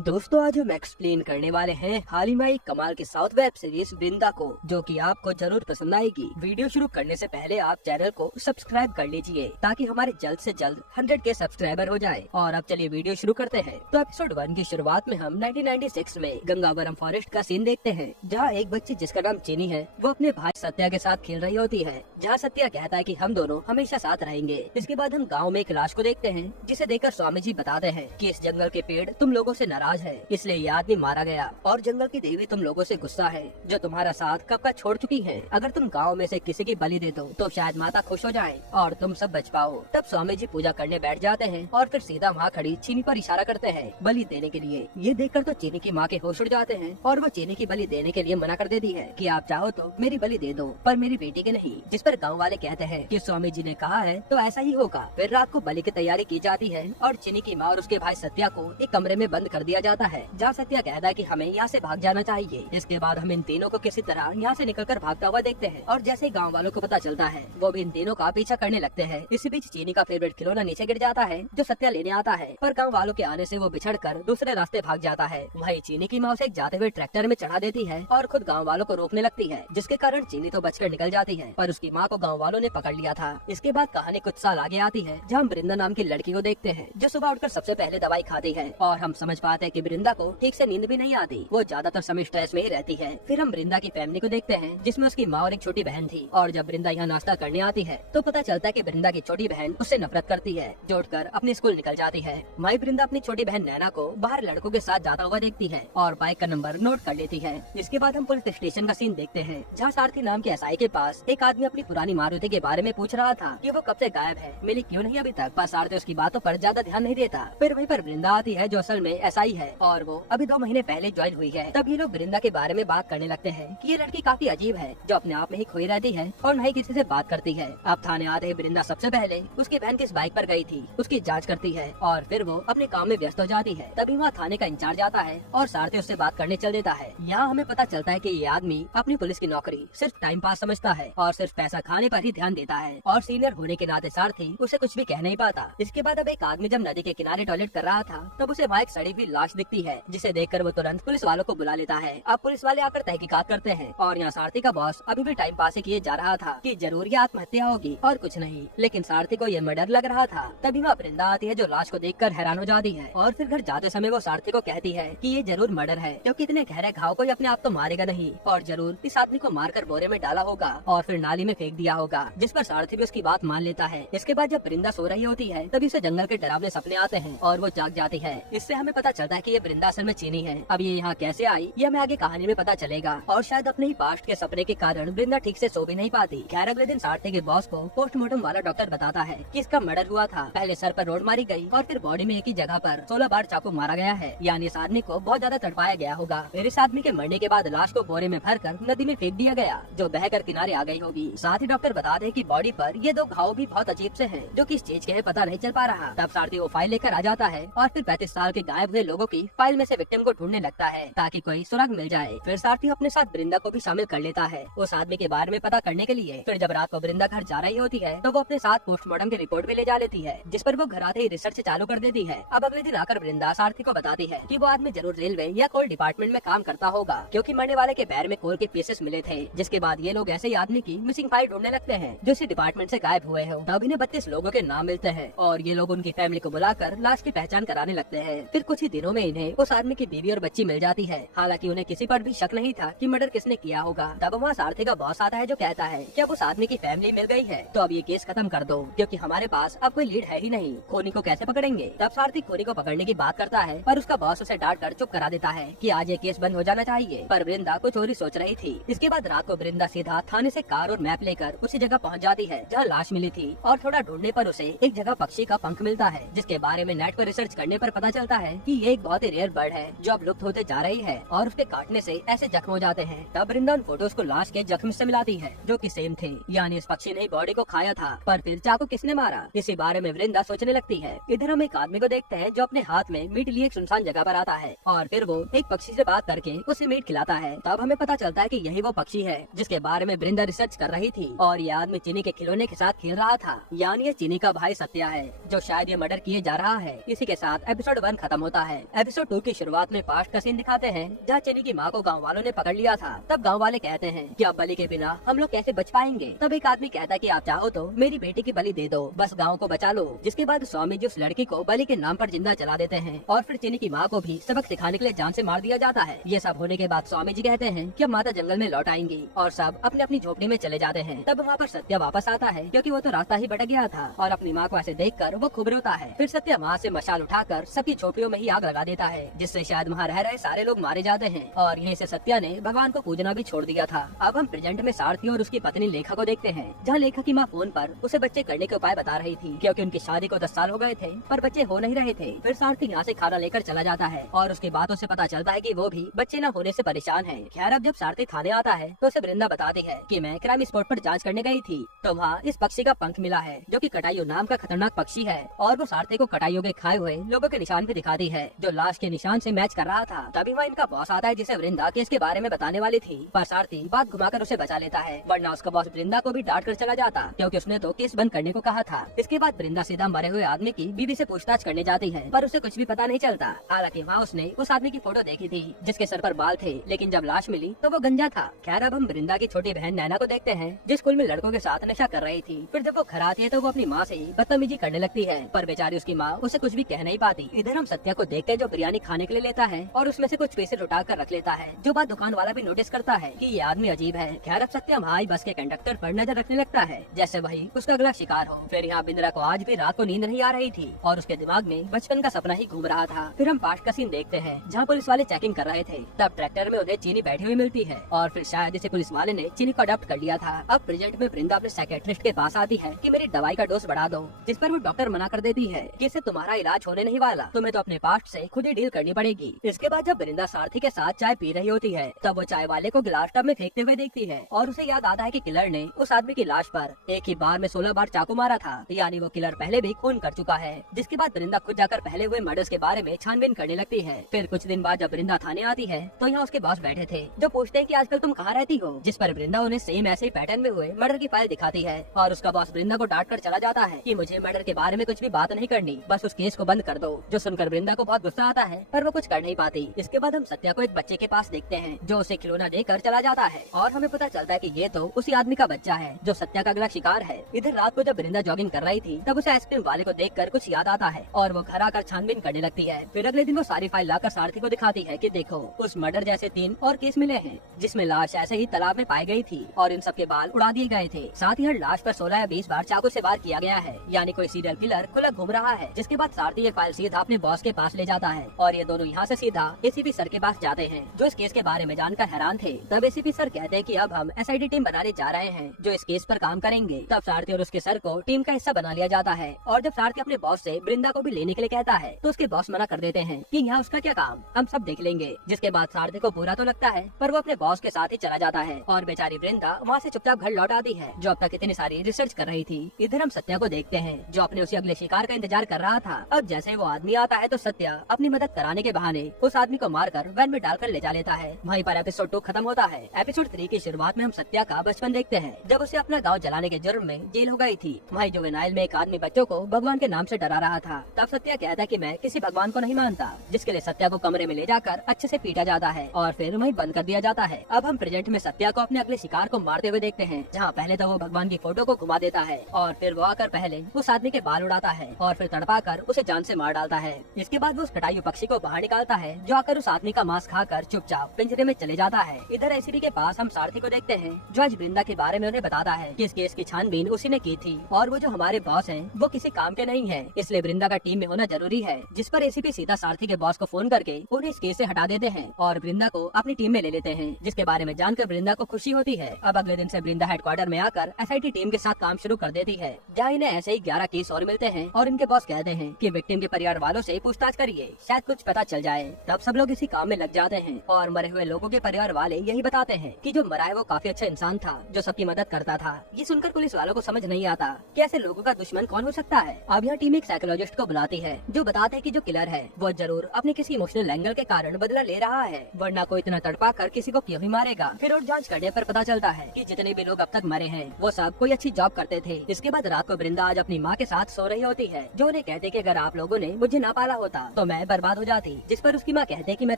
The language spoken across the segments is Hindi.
दोस्तों आज हम एक्सप्लेन करने वाले हैं हाल ही में एक कमाल की साउथ वेब सीरीज वृंदा को, जो कि आपको जरूर पसंद आएगी। वीडियो शुरू करने से पहले आप चैनल को सब्सक्राइब कर लीजिए ताकि हमारे जल्द से जल्द 100 के सब्सक्राइबर हो जाए। और अब चलिए वीडियो शुरू करते हैं। तो एपिसोड 1 की शुरुआत में हम 1996 में गंगावरम फॉरेस्ट का सीन देखते हैं, जहाँ एक बच्ची जिसका नाम चीनी है वो अपने भाई सत्या के साथ खेल रही होती है, जहाँ सत्या कहता है कि हम दोनों हमेशा साथ रहेंगे। इसके बाद हम गाँव में एक लाश को देखते हैं, जिसे देखकर स्वामी जी बताते हैं कि इस जंगल के पेड़ तुम लोगों से नाराज है, इसलिए ये आदमी मारा गया। और जंगल की देवी तुम लोगों से गुस्सा है, जो तुम्हारा साथ कब का छोड़ चुकी है। अगर तुम गांव में से किसी की बलि दे दो तो शायद माता खुश हो जाए और तुम सब बच पाओ। तब स्वामी जी पूजा करने बैठ जाते हैं और फिर सीधा वहाँ खड़ी चीनी पर इशारा करते हैं बलि देने के लिए। ये देखकर तो चीनी की माँ के होश उड़ जाते हैं और वो चीनी की बलि देने के लिए मना कर देती है कि आप चाहो तो मेरी बलि दे दो, पर मेरी बेटी के नहीं। जिस पर गाँव वाले कहते हैं कि स्वामी जी ने कहा है तो ऐसा ही होगा। फिर रात को बलि की तैयारी की जाती है और चीनी की माँ और उसके भाई सत्या को एक कमरे में बंद कर दिया जाता है, जहाँ सत्या कहता है कि हमें यहाँ से भाग जाना चाहिए। इसके बाद हम इन तीनों को किसी तरह यहाँ से निकलकर भागता हुआ देखते हैं और जैसे ही गाँव वालों को पता चलता है वो भी इन तीनों का पीछा करने लगते हैं। इसी बीच चीनी का फेवरेट खिलौना नीचे गिर जाता है जो सत्या लेने आता है, पर गाँव वालों के आने से वो बिछड़कर दूसरे रास्ते भाग जाता है। वहीं चीनी की माँ उसे एक जाते हुए ट्रैक्टर में चढ़ा देती है और खुद गाँव वालों को रोकने लगती है, जिसके कारण चीनी तो बचकर निकल जाती है, पर उसकी माँ को गाँव वालों ने पकड़ लिया था। इसके बाद कहानी कुछ साल आगे आती है, जहाँ हम वृंदा नाम की लड़की को देखते हैं, जो सुबह उठकर सबसे पहले दवाई खाती है। और हम समझ पाते हैं कि वृंदा को ठीक से नींद भी नहीं आती, वो ज्यादातर समय स्ट्रेस में ही रहती है। फिर हम वृंदा की फैमिली को देखते हैं, जिसमें उसकी माँ और एक छोटी बहन थी। और जब वृंदा यहाँ नाश्ता करने आती है तो पता चलता है कि वृंदा की छोटी बहन उससे नफरत करती है, जो उठकर अपने स्कूल निकल जाती है। वहीं वृंदा अपनी छोटी बहन नैना को बाहर लड़कों के साथ जाता हुआ देखती है और बाइक का नंबर नोट कर लेती है। इसके बाद हम पुलिस स्टेशन का सीन देखते हैं, जहाँ सारथी नाम के एसआई के पास एक आदमी अपनी पुरानी मारुति के बारे में पूछ रहा था कि वो कब से गायब है, मिली क्यों नहीं अभी तक। पर सारथी उसकी बातों पर ज्यादा ध्यान नहीं देता। फिर वहीं पर वृंदा आती है, जो असल में एसआई है और वो अभी 2 महीने पहले ज्वाइन हुई है। तब ये लोग वृंदा के बारे में बात करने लगते हैं कि ये लड़की काफी अजीब है, जो अपने आप में ही खोई रहती है और न ही किसी से बात करती है। अब थाने आते ही वृंदा सबसे पहले उसकी बहन किस बाइक पर गई थी उसकी जांच करती है और फिर वो अपने काम में व्यस्त हो जाती है। तभी वहाँ थाने का इंचार्ज आता है और सारथी उससे बात करने चल देता है। यहाँ हमें पता चलता है कि ये आदमी अपनी पुलिस की नौकरी सिर्फ टाइम पास समझता है और सिर्फ पैसा खाने पर ही ध्यान देता है, और सीनियर होने के नाते सारथी उसे कुछ भी कह नहीं पाता। इसके बाद अब एक आदमी जब नदी के किनारे टॉयलेट कर रहा था, तब उसे वहाँ एक सड़ी हुई लाश दिखती है, जिसे देखकर वो तुरंत पुलिस वालों को बुला लेता है। अब पुलिस वाले आकर तहकीकात करते हैं और यहाँ सारथी का बॉस अभी भी टाइम पास ही किए जा रहा था कि जरूर ये आत्महत्या होगी और कुछ नहीं, लेकिन सारथी को ये मर्डर लग रहा था। तभी वहाँ वृंदा आती है, जो लाश को देखकर हैरान हो जाती है और फिर घर जाते समय वो सारथी को कहती है कि ये जरूर मर्डर है, क्योंकि इतने गहरे घाव को अपने आप तो मारेगा नहीं और जरूर इस आदमी को मारकर बोरे में डाला होगा और फिर नाली में फेंक दिया होगा। जिस पर सारथी भी उसकी बात मान लेता है। इसके बाद जब वृंदा सो रही होती है, तभी उसे जंगल के डरावने सपने आते हैं और वो जाग जाती है। इससे हमें पता चलता है कि ये वृंदा असल में चीनी है। अब ये यहाँ कैसे आई ये हमें आगे कहानी में पता चलेगा, और शायद अपने ही पास्ट के सपने के कारण वृंदा ठीक से सो भी नहीं पाती। खैर अगले दिन सारथी के बॉस को पोस्टमार्टम वाला डॉक्टर बताता है कि इसका मर्डर हुआ था। पहले सर पर रोड मारी गई और फिर बॉडी में एक ही जगह पर 16 बार चाकू मारा गया है, यानी इस आदमी को बहुत ज्यादा तड़पाया गया होगा। फिर इस आदमी के मरने के बाद लाश को बोरे में भरकर नदी में फेंक दिया गया, जो बहकर किनारे आ गई होगी। साथ ही डॉक्टर बता दे कि बॉडी पर ये 2 घाव भी बहुत अजीब से हैं, जो किस चीज के है पता नहीं चल पा रहा। तब सारथी वो फाइल लेकर आ जाता है और फिर 35 साल के गायब हुए लोगों की फाइल में से विक्टिम को ढूंढने लगता है ताकि कोई सुराग मिल जाए। फिर सारथी अपने साथ वृंदा को भी शामिल कर लेता है उस आदमी के बारे में पता करने के लिए। फिर जब रात को वृंदा घर जा रही होती है तो वो अपने साथ पोस्टमार्टम की रिपोर्ट भी ले जा लेती है, जिस पर वो घर आते ही रिसर्च चालू कर देती है। अब अगले दिन आकर वृंदा सारथी को बताती है कि वो आदमी जरूर रेलवे या कोल डिपार्टमेंट में काम करता होगा, क्योंकि मरने वाले के पैर में कोल के पीसेस मिले थे। जिसके बाद ये लोग ऐसे ही आदमी की मिसिंग फाइल ढूंढने लगते हैं जो इसी डिपार्टमेंट से गायब हुए हो। तब इन्हें 32 लोगों के नाम मिलते हैं और ये लोग उनकी फैमिली को बुलाकर लाश की पहचान कराने लगते हैं। फिर कुछ ही दिनों में इन्हें उस आदमी की बीवी और बच्ची मिल जाती है। हालांकि उन्हें किसी पर भी शक नहीं था कि मर्डर किसने किया होगा। तब वहाँ सारथी का बॉस आता है, जो कहता है कि अब उस आदमी की फैमिली मिल गई है तो अब ये केस खत्म कर दो, क्योंकि हमारे पास अब कोई लीड है ही नहीं। खोनी को कैसे पकड़ेंगे। तब सारथी खोनी को पकड़ने की बात करता है, पर उसका बॉस उसे डांट कर चुप करा देता है कि आज ये केस बंद हो जाना चाहिए। पर वृंदा कुछ और ही सोच रही थी। इसके बाद रात को वृंदा सीधा थाने से कार और मैप लेकर उसी जगह पहुंच जाती है जहां लाश मिली थी, और थोड़ा ढूंढने पर उसे एक जगह पक्षी का पंख मिलता है, जिसके बारे में नेट पर रिसर्च करने पर पता चलता है कि ये एक बहुत ही रेयर बर्ड है जो अब लुप्त होते जा रही है और उसके काटने से ऐसे जख्म हो जाते हैं। तब वृंदा उन फोटोज को लाश के जख्म से मिलाती है, जो कि सेम थे, यानी इस पक्षी ने बॉडी को खाया था। पर फिर चाकू किसने मारा, इसी बारे में वृंदा सोचने लगती है। इधर हम एक आदमी को देखते हैं जो अपने हाथ में मीट लिए एक सुनसान जगह पर आता है और फिर वो एक पक्षी से बात करके उसे मीट खिलाता है। तब हमें पता चलता है कि यही वो पक्षी है जिसके बारे में वृंदा रिसर्च कर रही थी, और ये आदमी चीनी के खिलौने के साथ खेल रहा था, यानी ये चीनी का भाई सत्या है, जो शायद ये मर्डर किए जा रहा है। इसी के साथ एपिसोड 1 खत्म होता है। एपिसोड 2 की शुरुआत में पास्ट का सीन दिखाते हैं जहाँ चनी की माँ को गाँव वालों ने पकड़ लिया था। तब गाँव वाले कहते हैं कि अब बलि के बिना हम लोग कैसे बच पाएंगे। तब एक आदमी कहता है कि आप चाहो तो मेरी बेटी की बलि दे दो, बस गाँव को बचा लो। जिसके बाद स्वामी जी उस लड़की को बलि के नाम पर जिंदा जला देते हैं और फिर चनी की माँ को भी सबक सिखाने के लिए जान से मार दिया जाता है। ये सब होने के बाद स्वामी जी कहते हैं कि अब माता जंगल में लौट आएंगी और सब अपने अपनी झोपड़ी में चले जाते हैं। तब वहाँ पर सत्या वापस आता है क्योंकि वो तो रास्ता ही भटक गया था और अपनी माँ को ऐसे देखकर वो खूब रोता है। फिर सत्या वहाँ से मशाल उठाकर सबकी झोपड़ियों में ही आग लगा देता है, जिससे शायद वहाँ रह रहे सारे लोग मारे जाते हैं और यहीं से सत्या ने भगवान को पूजना भी छोड़ दिया था। अब हम प्रेजेंट में सारथी और उसकी पत्नी लेखा को देखते हैं, जहाँ लेखा की माँ फोन पर उसे बच्चे करने के उपाय बता रही थी क्योंकि उनकी शादी को 10 साल हो गए थे पर बच्चे हो नहीं रहे थे। फिर सारथी यहाँ से खाना लेकर चला जाता है और उसकी बातों से पता चलता है कि वो भी बच्चे न होने से परेशान है। खैर अब जब सारथी खाने आता है तो उसे वृंदा बताती है कि मैं क्राइम स्पॉट पर जांच करने गई थी तो वहाँ इस पक्षी का पंख मिला है जो कि कटाइयो नाम का खतरनाक पक्षी है और वो सारथी को कटाइयो के खाए हुए लोगों के निशान भी दिखाती है जो लाश के निशान से मैच कर रहा था। तभी वहाँ इनका बॉस आता है जिसे वृंदा केस के बारे में बताने वाली थी पर सारथी बात घुमाकर उसे बचा लेता है, वरना उसका बॉस वृंदा को भी डांट कर चला जाता क्योंकि उसने तो केस बंद करने को कहा था। इसके बाद वृंदा सीधा मरे हुए आदमी की बीवी से पूछताछ करने जाती है पर उसे कुछ भी पता नहीं चलता। हालांकि वहाँ उसने उस आदमी की फोटो देखी थी जिसके सर पर बाल थे, लेकिन जब लाश मिली तो वो गंजा था। खैर अब हम वृंदा की छोटी बहन नैना को देखते हैं जो स्कूल में लड़कों के साथ नशा कर रही थी। फिर जब वो घर आती है तो वो अपनी माँ से बदतमीजी करने लगती है पर बेचारी उसकी माँ उसे कुछ भी कह नहीं पाती। इधर हम सत्या को देखते हैं जो बिरयानी खाने के लिए लेता है और उसमें से कुछ पैसे उठा कर रख लेता है, जो बात दुकान वाला भी नोटिस करता है कि ये आदमी अजीब है। खैर अब सत्या भाई बस के कंडक्टर पर नजर रखने लगता है जैसे वही उसका अगला शिकार हो। फिर यहाँ बिंद्रा को आज भी रात को नींद नहीं आ रही थी और उसके दिमाग में बचपन का सपना ही घूम रहा था। फिर हम पास्ट का सीन देखते हैं जहाँ पुलिस वाले चेकिंग कर रहे थे। तब ट्रैक्टर में उन्हें चीनी बैठी हुई मिलती है और फिर शायद इसे पुलिस वाले ने चीनी को अडॉप्ट कर लिया था। अब प्रेजेंट में वृंदा अपने साइकियाट्रिस्ट के पास आती है कि मेरी दवाई का डोज बढ़ा दो, जिस पर वो डॉक्टर मना कर देती है कि इससे तुम्हारा इलाज होने नहीं वाला, तुम्हें तो अपने पास्ट से खुद ही डील करनी पड़ेगी। इसके बाद जब वृंदा सारथी के साथ चाय पी रही होती है तब वो चाय वाले को गिलास टब में फेंकते हुए देखती है और उसे याद आता है कि किलर ने उस आदमी की लाश पर एक ही बार में 16 बार चाकू मारा था, यानी वो किलर पहले भी खून कर चुका है। जिसके बाद वृंदा खुद जाकर पहले हुए मर्डर्स के बारे में छानबीन करने लगती है। फिर कुछ दिन बाद जब वृंदा थाने आती है तो यहाँ उसके बॉस बैठे थे जो पूछते हैं कि आजकल तुम कहाँ रहती हो, जिस पर वृंदा उन्हें सेम ऐसे ही पैटर्न में हुए मर्डर की फाइल दिखाती है और उसका बॉस वृंदा को डांट कर चला जाता है कि मुझे मर्डर के बारे में कुछ भी बात नहीं करनी, बस उस केस को बंद कर दो। जो सुनकर वृंदा को बहुत गुस्सा आता है पर वो कुछ कर नहीं पाती। इसके बाद हम सत्या को एक बच्चे के पास देखते हैं जो उसे खिलौना देकर चला जाता है और हमें पता चलता है कि ये तो उसी आदमी का बच्चा है जो सत्या का अगला शिकार है। इधर रात को जब वृंदा जॉगिंग कर रही थी तब उसे आइसक्रीम वाले को देखकर कुछ याद आता है और वो घर आकर छानबीन करने लगती है। फिर अगले दिन वो सारी फाइल लाकर सारथी को दिखाती है कि देखो उस मर्डर जैसे 3 और केस मिले हैं जिसमें लाश ऐसे ही तालाब में पाई गई थी और इन सबके बाल उड़ा दिए गए थे। साथ ही हर लाश पर 16 या 20 बार चाकू से वार किया गया है, यानी कोई सीरियल किलर खुला घूम रहा है। जिसके बाद सारथी ये फाइल सीधा अपने बॉस के पास ले जाता है और ये दोनों यहाँ से सीधा एसीपी सर के पास जाते हैं जो इस केस के बारे में जानकर हैरान थे। तब एसीपी सर कहते हैं कि अब हम एसआईटी टीम बनाने जा रहे हैं जो इस केस पर काम करेंगे। तब सारथी और उसके सर को टीम का हिस्सा बना लिया जाता है और जब सारथी अपने बॉस से वृंदा को भी लेने के लिए कहता है तो उसके बॉस मना कर देते हैं कि यहाँ उसका क्या काम, हम सब देख लेंगे। जिसके बाद सारथी को बुरा तो लगता है पर वो अपने बॉस के साथ ही चला जाता है और बेचारी वृंदा वहाँ से चुपचाप घर लौट आती है जो अब तक इतनी सारी रिसर्च कर रही थी। इधर हम सत्या को देखते हैं जो अपने उसी अगले शिकार का इंतजार कर रहा था। अब जैसे वो आदमी आता है तो सत्या अपनी मदद कराने के बहाने उस आदमी को मारकर वैन में डालकर ले जा लेता है। वहीं पर एपिसोड 2 खत्म होता है। एपिसोड 3 की शुरुआत में हम सत्या का बचपन देखते हैं जब उसे अपना गाँव जलाने के जुर्म में जेल हो गई थी। वहीं जुवेनाइल में एक आदमी बच्चों को भगवान के नाम से डरा रहा था। तब सत्या कहता है कि मैं किसी भगवान को नहीं मानता, जिसके लिए सत्या को कमरे में ले जाकर अच्छे से पीटा जाता है और फिर वहीं बंद कर दिया जाता है। अब हम प्रेजेंट में सत्या को अपने अगले शिकार को मारते हुए देखते हैं जहाँ पहले तो वो भगवान की फोटो को घुमा देता है और फिर वो आकर पहले उस आदमी के बाल उड़ाता है और फिर तड़पा कर उसे जान से मार डालता है। इसके बाद वो उस कटायु पक्षी को बाहर निकालता है जो आकर उस आदमी का मांस खाकर चुपचाप पिंजरे में चले जाता है। इधर एसीपी के पास हम सारथी को देखते हैं जो आज वृंदा के बारे में उन्हें बताता है कि इस केस की छानबीन उसी ने की थी और वो जो हमारे बॉस हैं वो किसी काम के नहीं है, इसलिए वृंदा का टीम में होना जरूरी है। जिस पर एसीपी सीधा सारथी के बॉस को फोन करके उन्हें इस केस से हटा देते हैं और वृंदा को अपनी टीम में ले लेते हैं, जिसके बारे में जानकर वृंदा को खुशी होती है। अब अगले दिन से वृंदा हेडक्वार्टर में आकर एसआईटी टीम के साथ काम शुरू कर देती है जहाँ इन्हें ऐसे ही 11 केस और मिलते हैं और इनके बॉस कहते हैं कि विक्टिम के परिवार वालों से पूछताछ करिए, शायद कुछ पता चल जाए। तब सब लोग इसी काम में लग जाते हैं और मरे हुए लोगों के परिवार वाले यही बताते हैं कि जो मरा है वो काफी अच्छा इंसान था जो सबकी मदद करता था। ये सुनकर पुलिस वालों को समझ नहीं आता कि ऐसे लोगों का दुश्मन कौन हो सकता है। अब यह टीम एक साइकोलॉजिस्ट को बुलाती है जो बताते हैं कि जो किलर है वो जरूर अपने किसी इमोशनल एंगल के कारण बदला ले रहा है, वरना कोई इतना तड़पा कर किसी को क्यों ही मारेगा। फिर और जांच करने पर पता चलता है कि जितने भी लोग अब तक मरे हैं वो सब कोई अच्छी जॉब करते थे। इसके बाद रात को वृंदा आज अपनी माँ के साथ सो रही होती है जो उन्हें कहते कि अगर आप लोगों ने मुझे ना पाला होता तो मैं बर्बाद हो जाती। जिस पर उसकी माँ कहते हैं कि मैं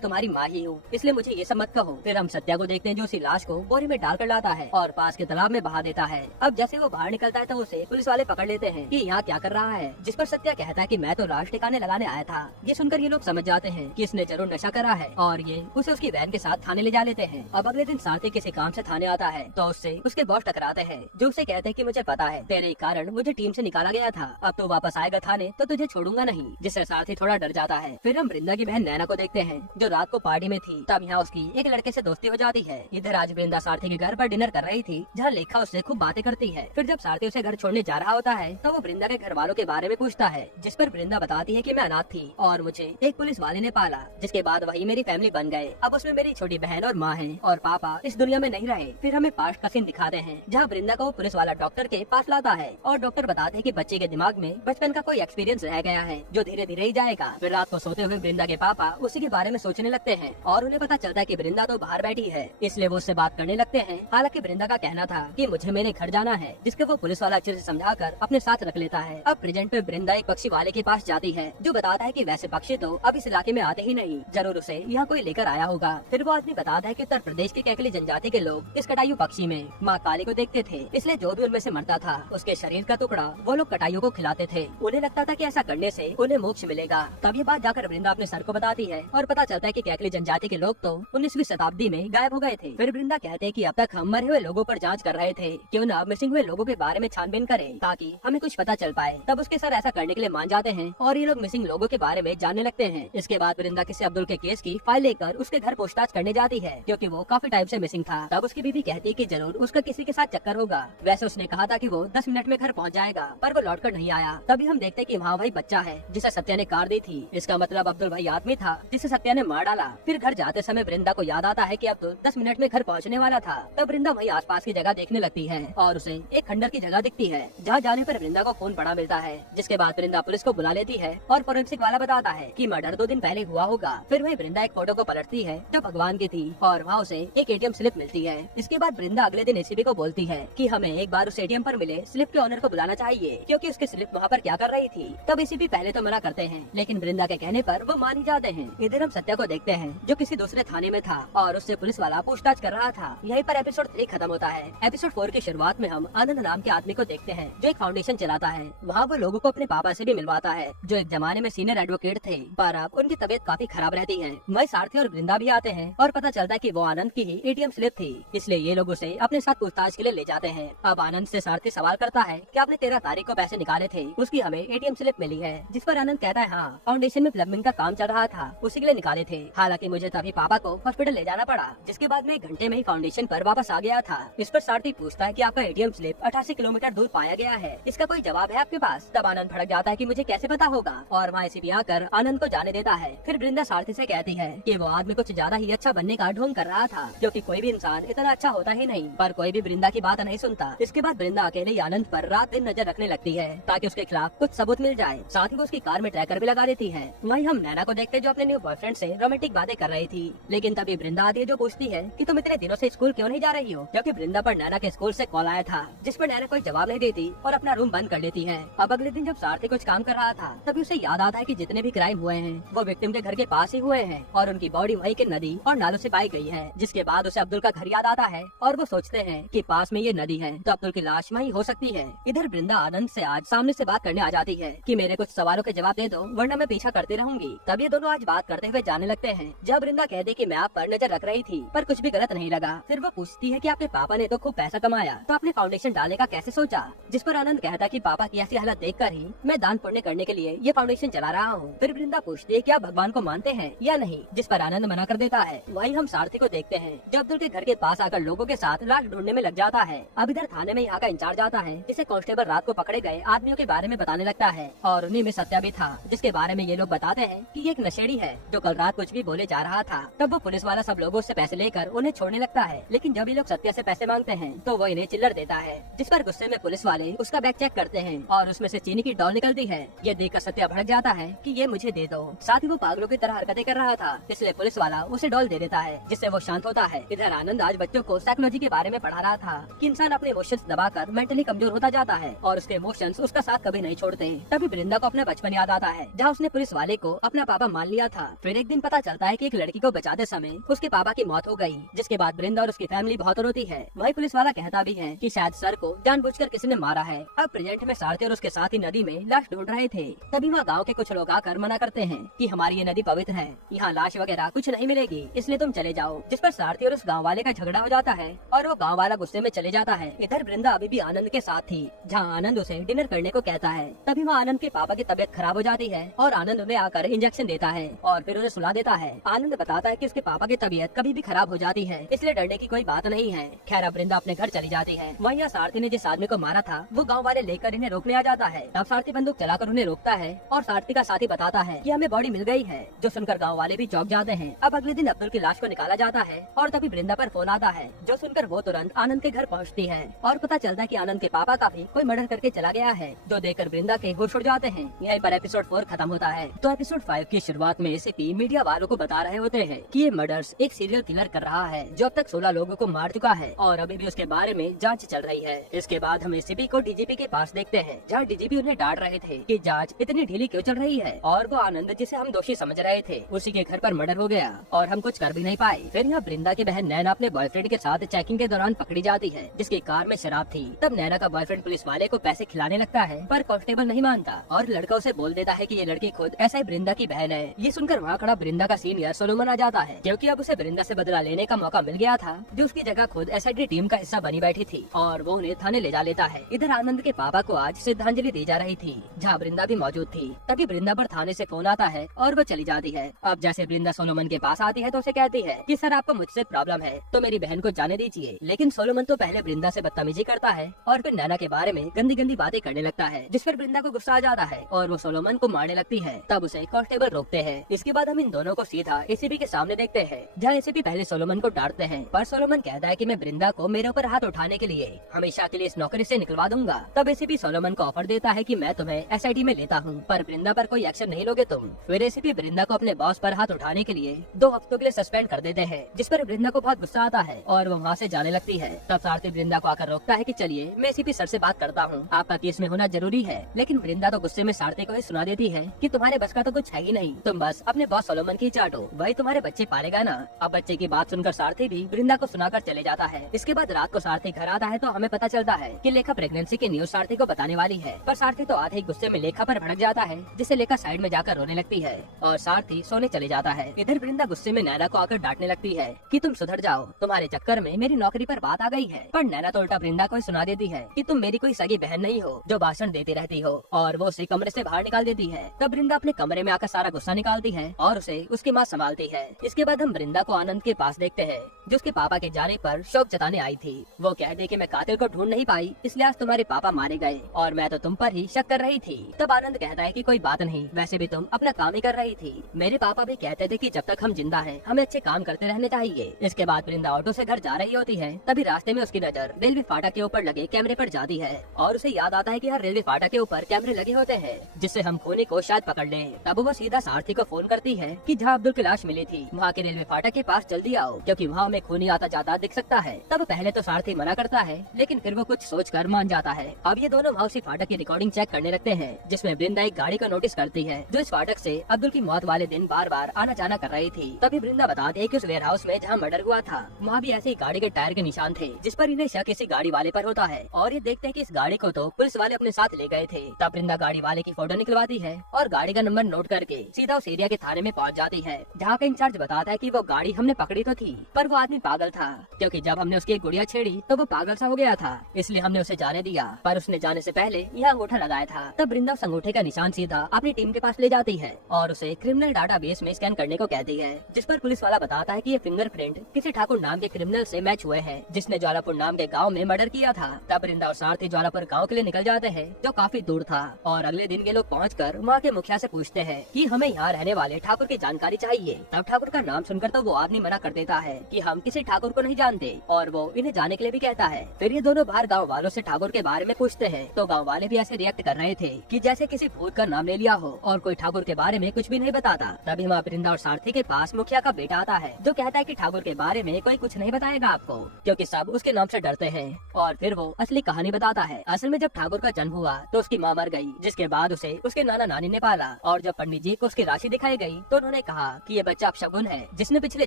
तुम्हारी माँ ही हूँ, इसलिए मुझे ये सब मत कहो। फिर हम सत्या को देखते हैं जो उसी लाश को बोरी में डालकर लाता है और पास के तालाब में बहा देता है। अब जैसे वो बाहर निकलता है तो उसे पुलिस वाले पकड़ लेते हैं कि यहाँ क्या कर रहा है। जिस पर सत्या कहता है कि मैं तो लाश ठिकाने लगाने आया था। ये सुनकर ये लोग समझ जाते हैं कि इसने जरूर नशा करा है और ये उसे उसकी वैन के साथ थाने ले जा लेते हैं। अब अगले दिन सारथी किसी काम से थाने आता है तो उससे उसके बॉस टकराते हैं, जो उसे कहते हैं कि मुझे पता है तेरे कारण मुझे टीम से निकाला गया था, अब तो वापस आएगा थाने तो तुझे छोड़ूंगा नहीं। जिससे सारथी थोड़ा डर जाता है। फिर हम वृंदा की बहन नैना को देखते हैं जो रात को पार्टी में थी। तब यहाँ उसकी एक लड़के से दोस्ती हो जाती है। इधर आज वृंदा सारथी के घर पर डिनर कर रही थी जहाँ लेखा उससे खूब बातें करती है। फिर जब सारथी उसे घर छोड़ने जा रहा होता है तो वो वृंदा के घर वालों के बारे में पूछता है, जिस पर वृंदा बताती है कि मैं अनाथ थी और मुझे एक पुलिस वाले ने पाला, जिसके बाद वही मेरी फैमिली बन गए। अब उसमें मेरी छोटी बहन और माँ है और पापा इस दुनिया में नहीं रहे। फिर हमें पास्ट का सीन दिखाते हैं जहाँ वृंदा को पुलिस वाला डॉक्टर के पास लाता है और डॉक्टर बताते हैं कि बच्चे के दिमाग में बचपन का कोई एक्सपीरियंस रह गया है जो धीरे धीरे ही जाएगा। फिर रात को सोते हुए वृंदा के पापा उसी के बारे में सोचने लगते हैं और उन्हें पता चलता है कि वृंदा तो बाहर बैठी है, इसलिए वो उससे बात करने लगते हैं। हालांकि वृंदा का कहना था कि मुझे मेरे घर जाना है, जिसके वो पुलिस वाला अच्छे से समझाकर अपने साथ रख लेता है। अब प्रेजेंट में वृंदा एक पक्षी वाले के पास जाती है जो बताता है कि वैसे पक्षी तो अब इस इलाके में आते ही नहीं, जरूर उसे यहाँ कोई लेकर आया होगा। फिर वो आदमी बताता है कि उत्तर प्रदेश के कैकली जनजाति के लोग इस कटायु पक्षी में माँ काली को देखते थे, इसलिए जो भी उनमें से मरता था उसके शरीर का टुकड़ा वो लोग कटाइयों को खिलाते थे। उन्हें लगता था कि ऐसा करने से उन्हें मोक्ष मिलेगा। तब ये बात जाकर वृंदा अपने सर को बताती है और पता चलता है कि कैकली जनजाति के लोग तो 19वीं शताब्दी में गायब हो गए थे। फिर वृंदा कहते हैं कि अब तक हम मरे हुए लोगों पर जांच कर रहे थे, क्यों न मिसिंग हुए लोगों के बारे में छानबीन करें ताकि हमें कुछ पता चल पाए। तब उसके सर ऐसा करने के लिए मान जाते हैं और ये लोग मिसिंग लोगों के बारे में जानने लगते हैं। इसके बाद वृंदा किसी अब्दुल के केस की फाइल लेकर उसके घर पूछताछ करने जाती है, क्योंकि वो काफी टाइम से मिसिंग था। तब उसकी बीवी कहती है कि जरूर उसका किसी के साथ चक्कर होगा। वैसे उसने कहा था कि वो 10 मिनट में घर पहुंच जाएगा, पर वो लौटकर नहीं आया। तभी हम देखते हैं कि वहाँ वही बच्चा है जिसे सत्या ने कार दी थी। इसका मतलब अब्दुल भाई आदमी था जिसे सत्या ने मार डाला। फिर घर जाते समय वृंदा को याद आता है कि अब तो 10 मिनट में घर पहुंचने वाला था। तब वृंदा वही आसपास की जगह देखने लगती है और उसे एक खंडर की जगह दिखती है जहाँ जाने पर वृंदा को खून पड़ा मिलता है। जिसके बाद वृंदा पुलिस को बुला लेती है और फोरेंसिक वाला बताता है कि मर्डर 2 दिन पहले हुआ होगा। फिर वही वृंदा एक फोटो को पलटती है जो भगवान की थी और वहाँ उसे एक ATM स्लिप मिलती है। इसके बाद वृंदा अगले दिन ACP को बोलती है कि हमें एक बार उस ATM पर मिले स्लिप के ऑनर को बुलाना चाहिए, क्योंकि उसकी स्लिप वहाँ पर क्या कर रही थी। तब ACP पहले तो मना करते हैं, लेकिन वृंदा के कहने पर वो मान ही जाते हैं। इधर हम सत्या को देखते हैं जो किसी दूसरे थाने में था और उससे पुलिस वाला पूछताछ कर रहा था। यहीं पर एपिसोड 3 खत्म होता है। एपिसोड 4 की शुरुआत में हम आनंद नाम के आदमी को देखते हैं जो एक फाउंडेशन चलाता है। वहाँ वो लोगों को अपने पापा से भी मिलवाता है जो एक जमाने में सीनियर एडवोकेट थे, पर अब उनकी तबीयत काफी खराब रहती है। वही सारथी और वृंदा भी आते हैं और पता चलता है कि वो आनंद की ही ATM स्लिप थी, इसलिए ये लोग उसे अपने साथ पूछताछ के लिए ले जाते हैं। अब आनंद से सारथी सवाल करता है कि आपने 13 तारीख को पैसे निकाले थे, उसकी हमें ATM स्लिप मिली है। जिस पर आनंद कहता है हाँ, फाउंडेशन में प्लम्बिंग का काम चल रहा था, उसी के लिए निकाले थे। हालांकि मुझे तभी पापा को हॉस्पिटल ले जाना पड़ा, जिसके बाद मैं 1 घंटे में ही फाउंडेशन पर वापस आ गया था। इस पर सारथी पूछता है कि आपका ATM स्लिप 88 किलोमीटर दूर पाया गया है, इसका कोई जवाब है आपके पास? तब आनंद भड़क जाता है कि मुझे कैसे पता होगा और वहाँ ACP आकर आनंद को जाने देता है। फिर वृंदा सारथी से कहती है कि वो आदमी कुछ ज्यादा ही अच्छा बनने का ढोंग कर रहा था, क्योंकि कोई भी इंसान इतना अच्छा होता ही नहीं। पर कोई भी वृंदा की बात नहीं सुनता। इसके बाद वृंदा अकेले ही आनंद पर रात दिन नजर रखने लगती है ताकि उसके खिलाफ कुछ सबूत मिल जाए। साथ ही वो उसकी कार में ट्रैकर भी लगा देती है। वहीं हम नैना को देखते जो अपने न्यू बॉयफ्रेंड से रोमांटिक बातें कर रही थी, लेकिन तभी वृंदा आती है जो पूछती है कि तुम इतने दिनों से स्कूल क्यों नहीं जा रही हो, क्योंकि वृंदा पर नैना के स्कूल से कॉल आया था, जिस पर नैना कोई जवाब नहीं देती और अपना रूम बंद कर लेती है। अब अगले दिन जब सारथी कुछ काम कर रहा था तभी उसे याद आता है कि जितने भी क्राइम हुए हैं वो विक्टिम के घर के पास ही हुए हैं और उनकी बॉडी वहीं के नदी और नालों से पाई गई है। जिसके बाद उसे अब्दुल का घर याद आता है और वो सोचते हैं कि पास में ये नदी है तो अब्दुल की लाश वहीं हो सकती है। इधर वृंदा आनंद से आज सामने से बात करने आ जाती है कि मेरे कुछ सवालों के जवाब दे दो वरना मैं पीछा करती रहूंगी। तब ये दोनों आज बात करते हुए जाने लगते हैं। जब वृंदा कहती कि मैं आप पर नजर रख रही थी पर कुछ भी गलत नहीं लगा। फिर वो पूछती है कि आपके पापा ने तो खूब पैसा कमाया, तो आपने फाउंडेशन डालने का कैसे सोचा? जिस पर आनंद कहता कि पापा की ऐसी हालत देखकर ही मैं दान पुण्य करने के लिए ये फाउंडेशन चला रहा हूँ। फिर वृंदा पूछती है कि आप भगवान को मानते हैं या नहीं, जिस पर आनंद मना कर देता है। वहीं हम सारथी को देखते हैं जो अब्दुल के घर के पास आकर लोगों के साथ लाश ढूंढने में लग जाता है। अब इधर थाने में यहाँ का इंचार्ज आता है जिसे कांस्टेबल रात को पकड़े गए आदमियों के बारे में बताने लगता है और उन्हीं में सत्या भी था, जिसके बारे में ये लोग बताते हैं कि ये एक नशेड़ी है जो कल रात कुछ भी बोले जा रहा था। तब वो पुलिस वाला सब लोगों से पैसे लेकर उन्हें छोड़ने लगता है, लेकिन जब ये लोग सत्या से पैसे मांगते हैं तो वो इन्हें चिल्लर देता है। जिस पर गुस्से में पुलिस वाले उसका बैग चेक करते हैं और उसमें से चीनी की डॉल निकलती है। ये देखकर सत्या भड़क जाता है कि ये मुझे दे दो। साथ ही वो पागलों की तरह हरकतें कर रहा था, इसलिए पुलिस वाला उसे डॉल दे देता है, जिससे वो शांत होता है। इधर आनंद आज बच्चों को साइकोलॉजी के बारे में पढ़ा रहा था कि इंसान अपने इमोशंस दबाकर मेंटली कमजोर होता जाता है और उसके इमोशंस उसका साथ कभी नहीं छोड़ते। तभी वृंदा को अपना बचपन याद आता है जहाँ उसने पुलिस वाले को अपना पापा मान लिया था। फिर एक दिन पता चलता है कि एक लड़की को बचाते समय उसके पापा की मौत हो गई, जिसके बाद वृंदा और उसकी फैमिली बहुत रोती है। वही पुलिस वाला कहता भी है कि शायद सर को जानबूझकर किसी ने मारा है। अब प्रेजेंट में सारथी और उसके साथ ही नदी में लाश ढूंढ रहे थे। तभी वहाँ गाँव के कुछ लोग आकर मना करते हैं कि हमारी ये नदी पवित्र है, यहाँ लाश वगैरह कुछ नहीं मिलेगी, इसलिए तुम चले जाओ। जिस पर सारथी और उस गाँव वाले का झगड़ा हो जाता है और वो गाँव वाला गुस्से में चले जाता है। इधर वृंदा अभी भी आनंद के साथ थी, जहाँ आनंद उसे डिनर करने को कहता है। तभी वहाँ आनंद के पापा की तबीयत खराब हो जाती है और आनंद उन्हें आकर इंजेक्शन देता है और फिर उन्हें सुला देता है। आनंद बताता है कि उसके पापा की तबीयत कभी भी खराब हो जाती है, इसलिए डरने की कोई बात नहीं है। खैर अब वृंदा अपने घर चली जाती है। वहीं सारथी ने जिस आदमी को मारा था वो गाँव वाले लेकर इन्हें रोकने आ जाता है। तब सारथी बंदूक चलाकर उन्हें रोकता है और सारथी का साथी बताता है कि हमें बॉडी मिल गई है, जो सुनकर गाँव वाले भी चौंक जाते हैं। अब अगले दिन अब्दुल की लाश को निकाला जाता है और तभी वृंदा पर फोन आता है, जो सुनकर वो तुरंत आनंद के घर पहुँचती है और पता चलता है कि आनंद के पापा का भी कोई मर्डर करके चला गया है, जो देखकर वृंदा के होश उड़ जाते हैं। यहीं पर एपिसोड 4 खत्म होता है। तो एपिसोड 5 की शुरुआत में एसीपी मीडिया वालों को बता रहे होते हैं कि ये मर्डर्स एक सीरियल किलर कर रहा है, जो अब तक 16 लोगों को मार चुका है और अभी भी उसके बारे में जांच चल रही है। इसके बाद हम एसीपी को डीजीपी के पास देखते हैं, जहाँ डीजीपी उन्हें डांट रहे थे कि जांच इतनी ढीली क्यों चल रही है, और वो आनंद जिसे हम दोषी समझ रहे थे उसी के घर पर मर्डर हो गया और हम कुछ कर भी नहीं पाए। फिर यहाँ वृंदा की बहन नैना अपने बॉयफ्रेंड के साथ चेकिंग के दौरान पकड़ी जाती है, जिसकी कार में शराब थी। तब नैना का बॉयफ्रेंड पुलिस वाले को पैसे खिलाने लगता है, पर कांस्टेबल नहीं मानता और लड़का उसे बोल देता है कि ये लड़की खुद SI वृंदा की बहन है। ये सुनकर वहाँ खड़ा वृंदा का सीनियर सोलोमन आ जाता है, क्योंकि अब उसे वृंदा से बदला लेने का मौका मिल गया था, जो उसकी जगह खुद SID टीम का हिस्सा बनी बैठी थी, और वो उन्हें थाने ले जा लेता है। इधर आनंद के पापा को आज श्रद्धांजलि दी जा रही थी, जहाँ वृंदा भी मौजूद थी। तभी वृंदा पर थाने से फोन आता है और वो चली जाती है। अब जैसे वृंदा सोलोमन के पास आती है तो उसे कहती है कि सर आपको मुझसे प्रॉब्लम है तो मेरी बहन को जाने दीजिए, लेकिन सोलोमन तो पहले वृंदा से बदतमीजी करता है और फिर नैना के बारे में गंदी गंदी बातें करने लगता है, जिस पर वृंदा को गुस्सा आ जाता है और वो सोलोमन को मारने लगती है। तब उसे कांस्टेबल रोकते हैं। इसके बाद हम इन दोनों को सीधा एसीपी के सामने देखते हैं, जहाँ एसीपी पहले सोलोमन को डांटते हैं, पर सोलोमन कहता है कि मैं वृंदा को मेरे ऊपर हाथ उठाने के लिए हमेशा के लिए इस नौकरी से निकलवा दूंगा। तब एसीपी सोलोमन को ऑफर देता है कि मैं तुम्हें SID में लेता हूँ, पर वृंदा पर कोई एक्शन नहीं लोगे तुम। फिर एसीपी वृंदा को अपने बॉस पर हाथ उठाने के लिए 2 हफ्तों के लिए सस्पेंड कर देते हैं, जिस पर वृंदा को बहुत गुस्सा आता है और वो वहाँ से जाने लगती है। तब सारथी वृंदा को आकर रोकता है कि चलिए मैं एसीपी सर से बात करता हूँ, आपका केस में होना जरूरी है। लेकिन वृंदा तो गुस्से में सारथी को ही सुना देती है कि तुम्हारे बस का तो कुछ है ही नहीं, तुम बस अपने बॉस सोलोमन की चाटो, वही तुम्हारे बच्चे पालेगा ना। अब बच्चे की बात सुनकर सारथी भी वृंदा को सुनाकर चले जाता है। इसके बाद रात को सारथी घर आता है तो हमें पता चलता है कि लेखा प्रेगनेंसी की न्यूज सारथी को बताने वाली है, पर सारथी तो आधे ही गुस्से में लेखा पर भड़क जाता है, जिसे लेखा साइड में जाकर रोने लगती है और सारथी सोने चले जाता है। इधर वृंदा गुस्से में नैना को आकर डांटने लगती है कि तुम सुधर जाओ, तुम्हारे चक्कर में मेरी नौकरी पर बात आ गई है। पर नैना तो उल्टा वृंदा को सुना देती है कि तुम मेरी कोई सगी बहन नहीं हो जो भाषण देती रहती हो, और वो उसे कमरे से बाहर निकाल देती है। तब वृंदा अपने कमरे में आकर सारा गुस्सा निकालती है और उसे उसकी माँ संभालती है। इसके बाद हम वृंदा को आनंद के पास देखते हैं, जो उसके पापा के जाने पर शोक जताने आई थी। वो कहते कि मैं कातिल को ढूंढ नहीं पाई, इसलिए आज तुम्हारे पापा मारे गए और मैं तो तुम पर ही शक कर रही थी। तब आनंद कहता है कि कोई बात नहीं, वैसे भी तुम अपना काम ही कर रही थी। मेरे पापा भी कहते थे कि जब तक हम जिंदा हैं हमें अच्छे काम करते रहने चाहिए। इसके बाद वृंदा ऑटो से घर जा रही होती है, तभी रास्ते में उसकी नजर रेलवे फाटक के ऊपर लगे कैमरे पर जाती है और उसे याद आता है कि यार रेलवे फाटक के ऊपर कैमरे लगे होते हैं, जिससे हम खूनी को शायद पकड़ लें। तब वो सीधा सारथी को फोन करती है कि जहाँ अब्दुल की लाश मिली थी वहाँ के रेलवे फाटक के पास जल्दी आओ, क्योंकि वहाँ में खूनी आता जाता दिख सकता है। तब पहले तो सारथी मना करता है, लेकिन फिर वो कुछ सोचकर मान जाता है। अब ये दोनों वहाँ उसी फाटक की रिकॉर्डिंग चेक करने लगते हैं, जिसमें वृंदा एक गाड़ी को नोटिस करती है जो इस फाटक से अब्दुल की मौत वाले दिन बार बार आना जाना कर रही थी। तभी वृंदा बताती है कि उस वेयर हाउस में जहाँ मर्डर हुआ था वहाँ भी ऐसे ही गाड़ी के टायर के निशान थे, जिस पर इन्हें शक इसी गाड़ी वाले पर होता है। और ये देखते हैं कि इस गाड़ी को तो पुलिस वाले अपने साथ ले गए थे। तब वृंदा गाड़ी वाले की फोटो निकलवाती है और गाड़ी का नंबर नोट करके सीधा उस एरिया के थाने में पहुंच जाती है, जहाँ का इंचार्ज बताता है कि वो गाड़ी हमने पकड़ी तो थी, पर वो आदमी पागल था, क्योंकि जब हमने उसकी गुड़िया छेड़ी तो वो पागल सा हो गया था, इसलिए हमने उसे जाने दिया, पर उसने जाने से पहले यह अंगूठा लगाया था। तब वृंदा उस अंगूठे का निशान सीधा अपनी टीम के पास ले जाती है और उसे क्रिमिनल डाटाबेस में स्कैन करने को कहती है, जिस पर पुलिस वाला बताता है कि ये फिंगरप्रिंट किसी ठाकुर नाम के क्रिमिनल से मैच हुए हैं, जिसने ज्वालापुर नाम के गाँव में मर्डर किया था। तब वृंदा और सारथी ज्वालापुर गाँव के लिए निकल जाते हैं, जो काफी दूर था, और अगले दिन के लोग पहुंचकर वहाँ के मुखिया से पूछते हैं कि हमें यहाँ रहने वाले ठाकुर की जानकारी चाहिए। तब ठाकुर का नाम सुनकर तो वो आदमी मना कर देता है कि हम किसी ठाकुर को नहीं जानते, और वो इन्हें जाने के लिए भी कहता है। फिर ये दोनों बाहर गाँव वालों से ठाकुर के बारे में पूछते हैं, तो गाँव वाले भी ऐसे रिएक्ट कर रहे थे कि जैसे किसी भूत का नाम ले लिया हो और कोई ठाकुर के बारे में कुछ भी नहीं बताता। तभी वहाँ वृंदा और सारथी के पास मुखिया का बेटा आता है, जो कहता है कि ठाकुर के बारे में कोई कुछ नहीं बताएगा आपको, क्योंकि सब उसके नाम से डरते हैं। और फिर वो असली कहानी बताता है। असल में जब ठाकुर का जन्म हुआ तो उसकी माँ मर गई, जिसके बाद उसे उसके नाना नानी ने पाला और जब पंडित जी को उसकी राशि दिखाई गई तो उन्होंने कहा कि ये बच्चा अपशगुन है जिसने पिछले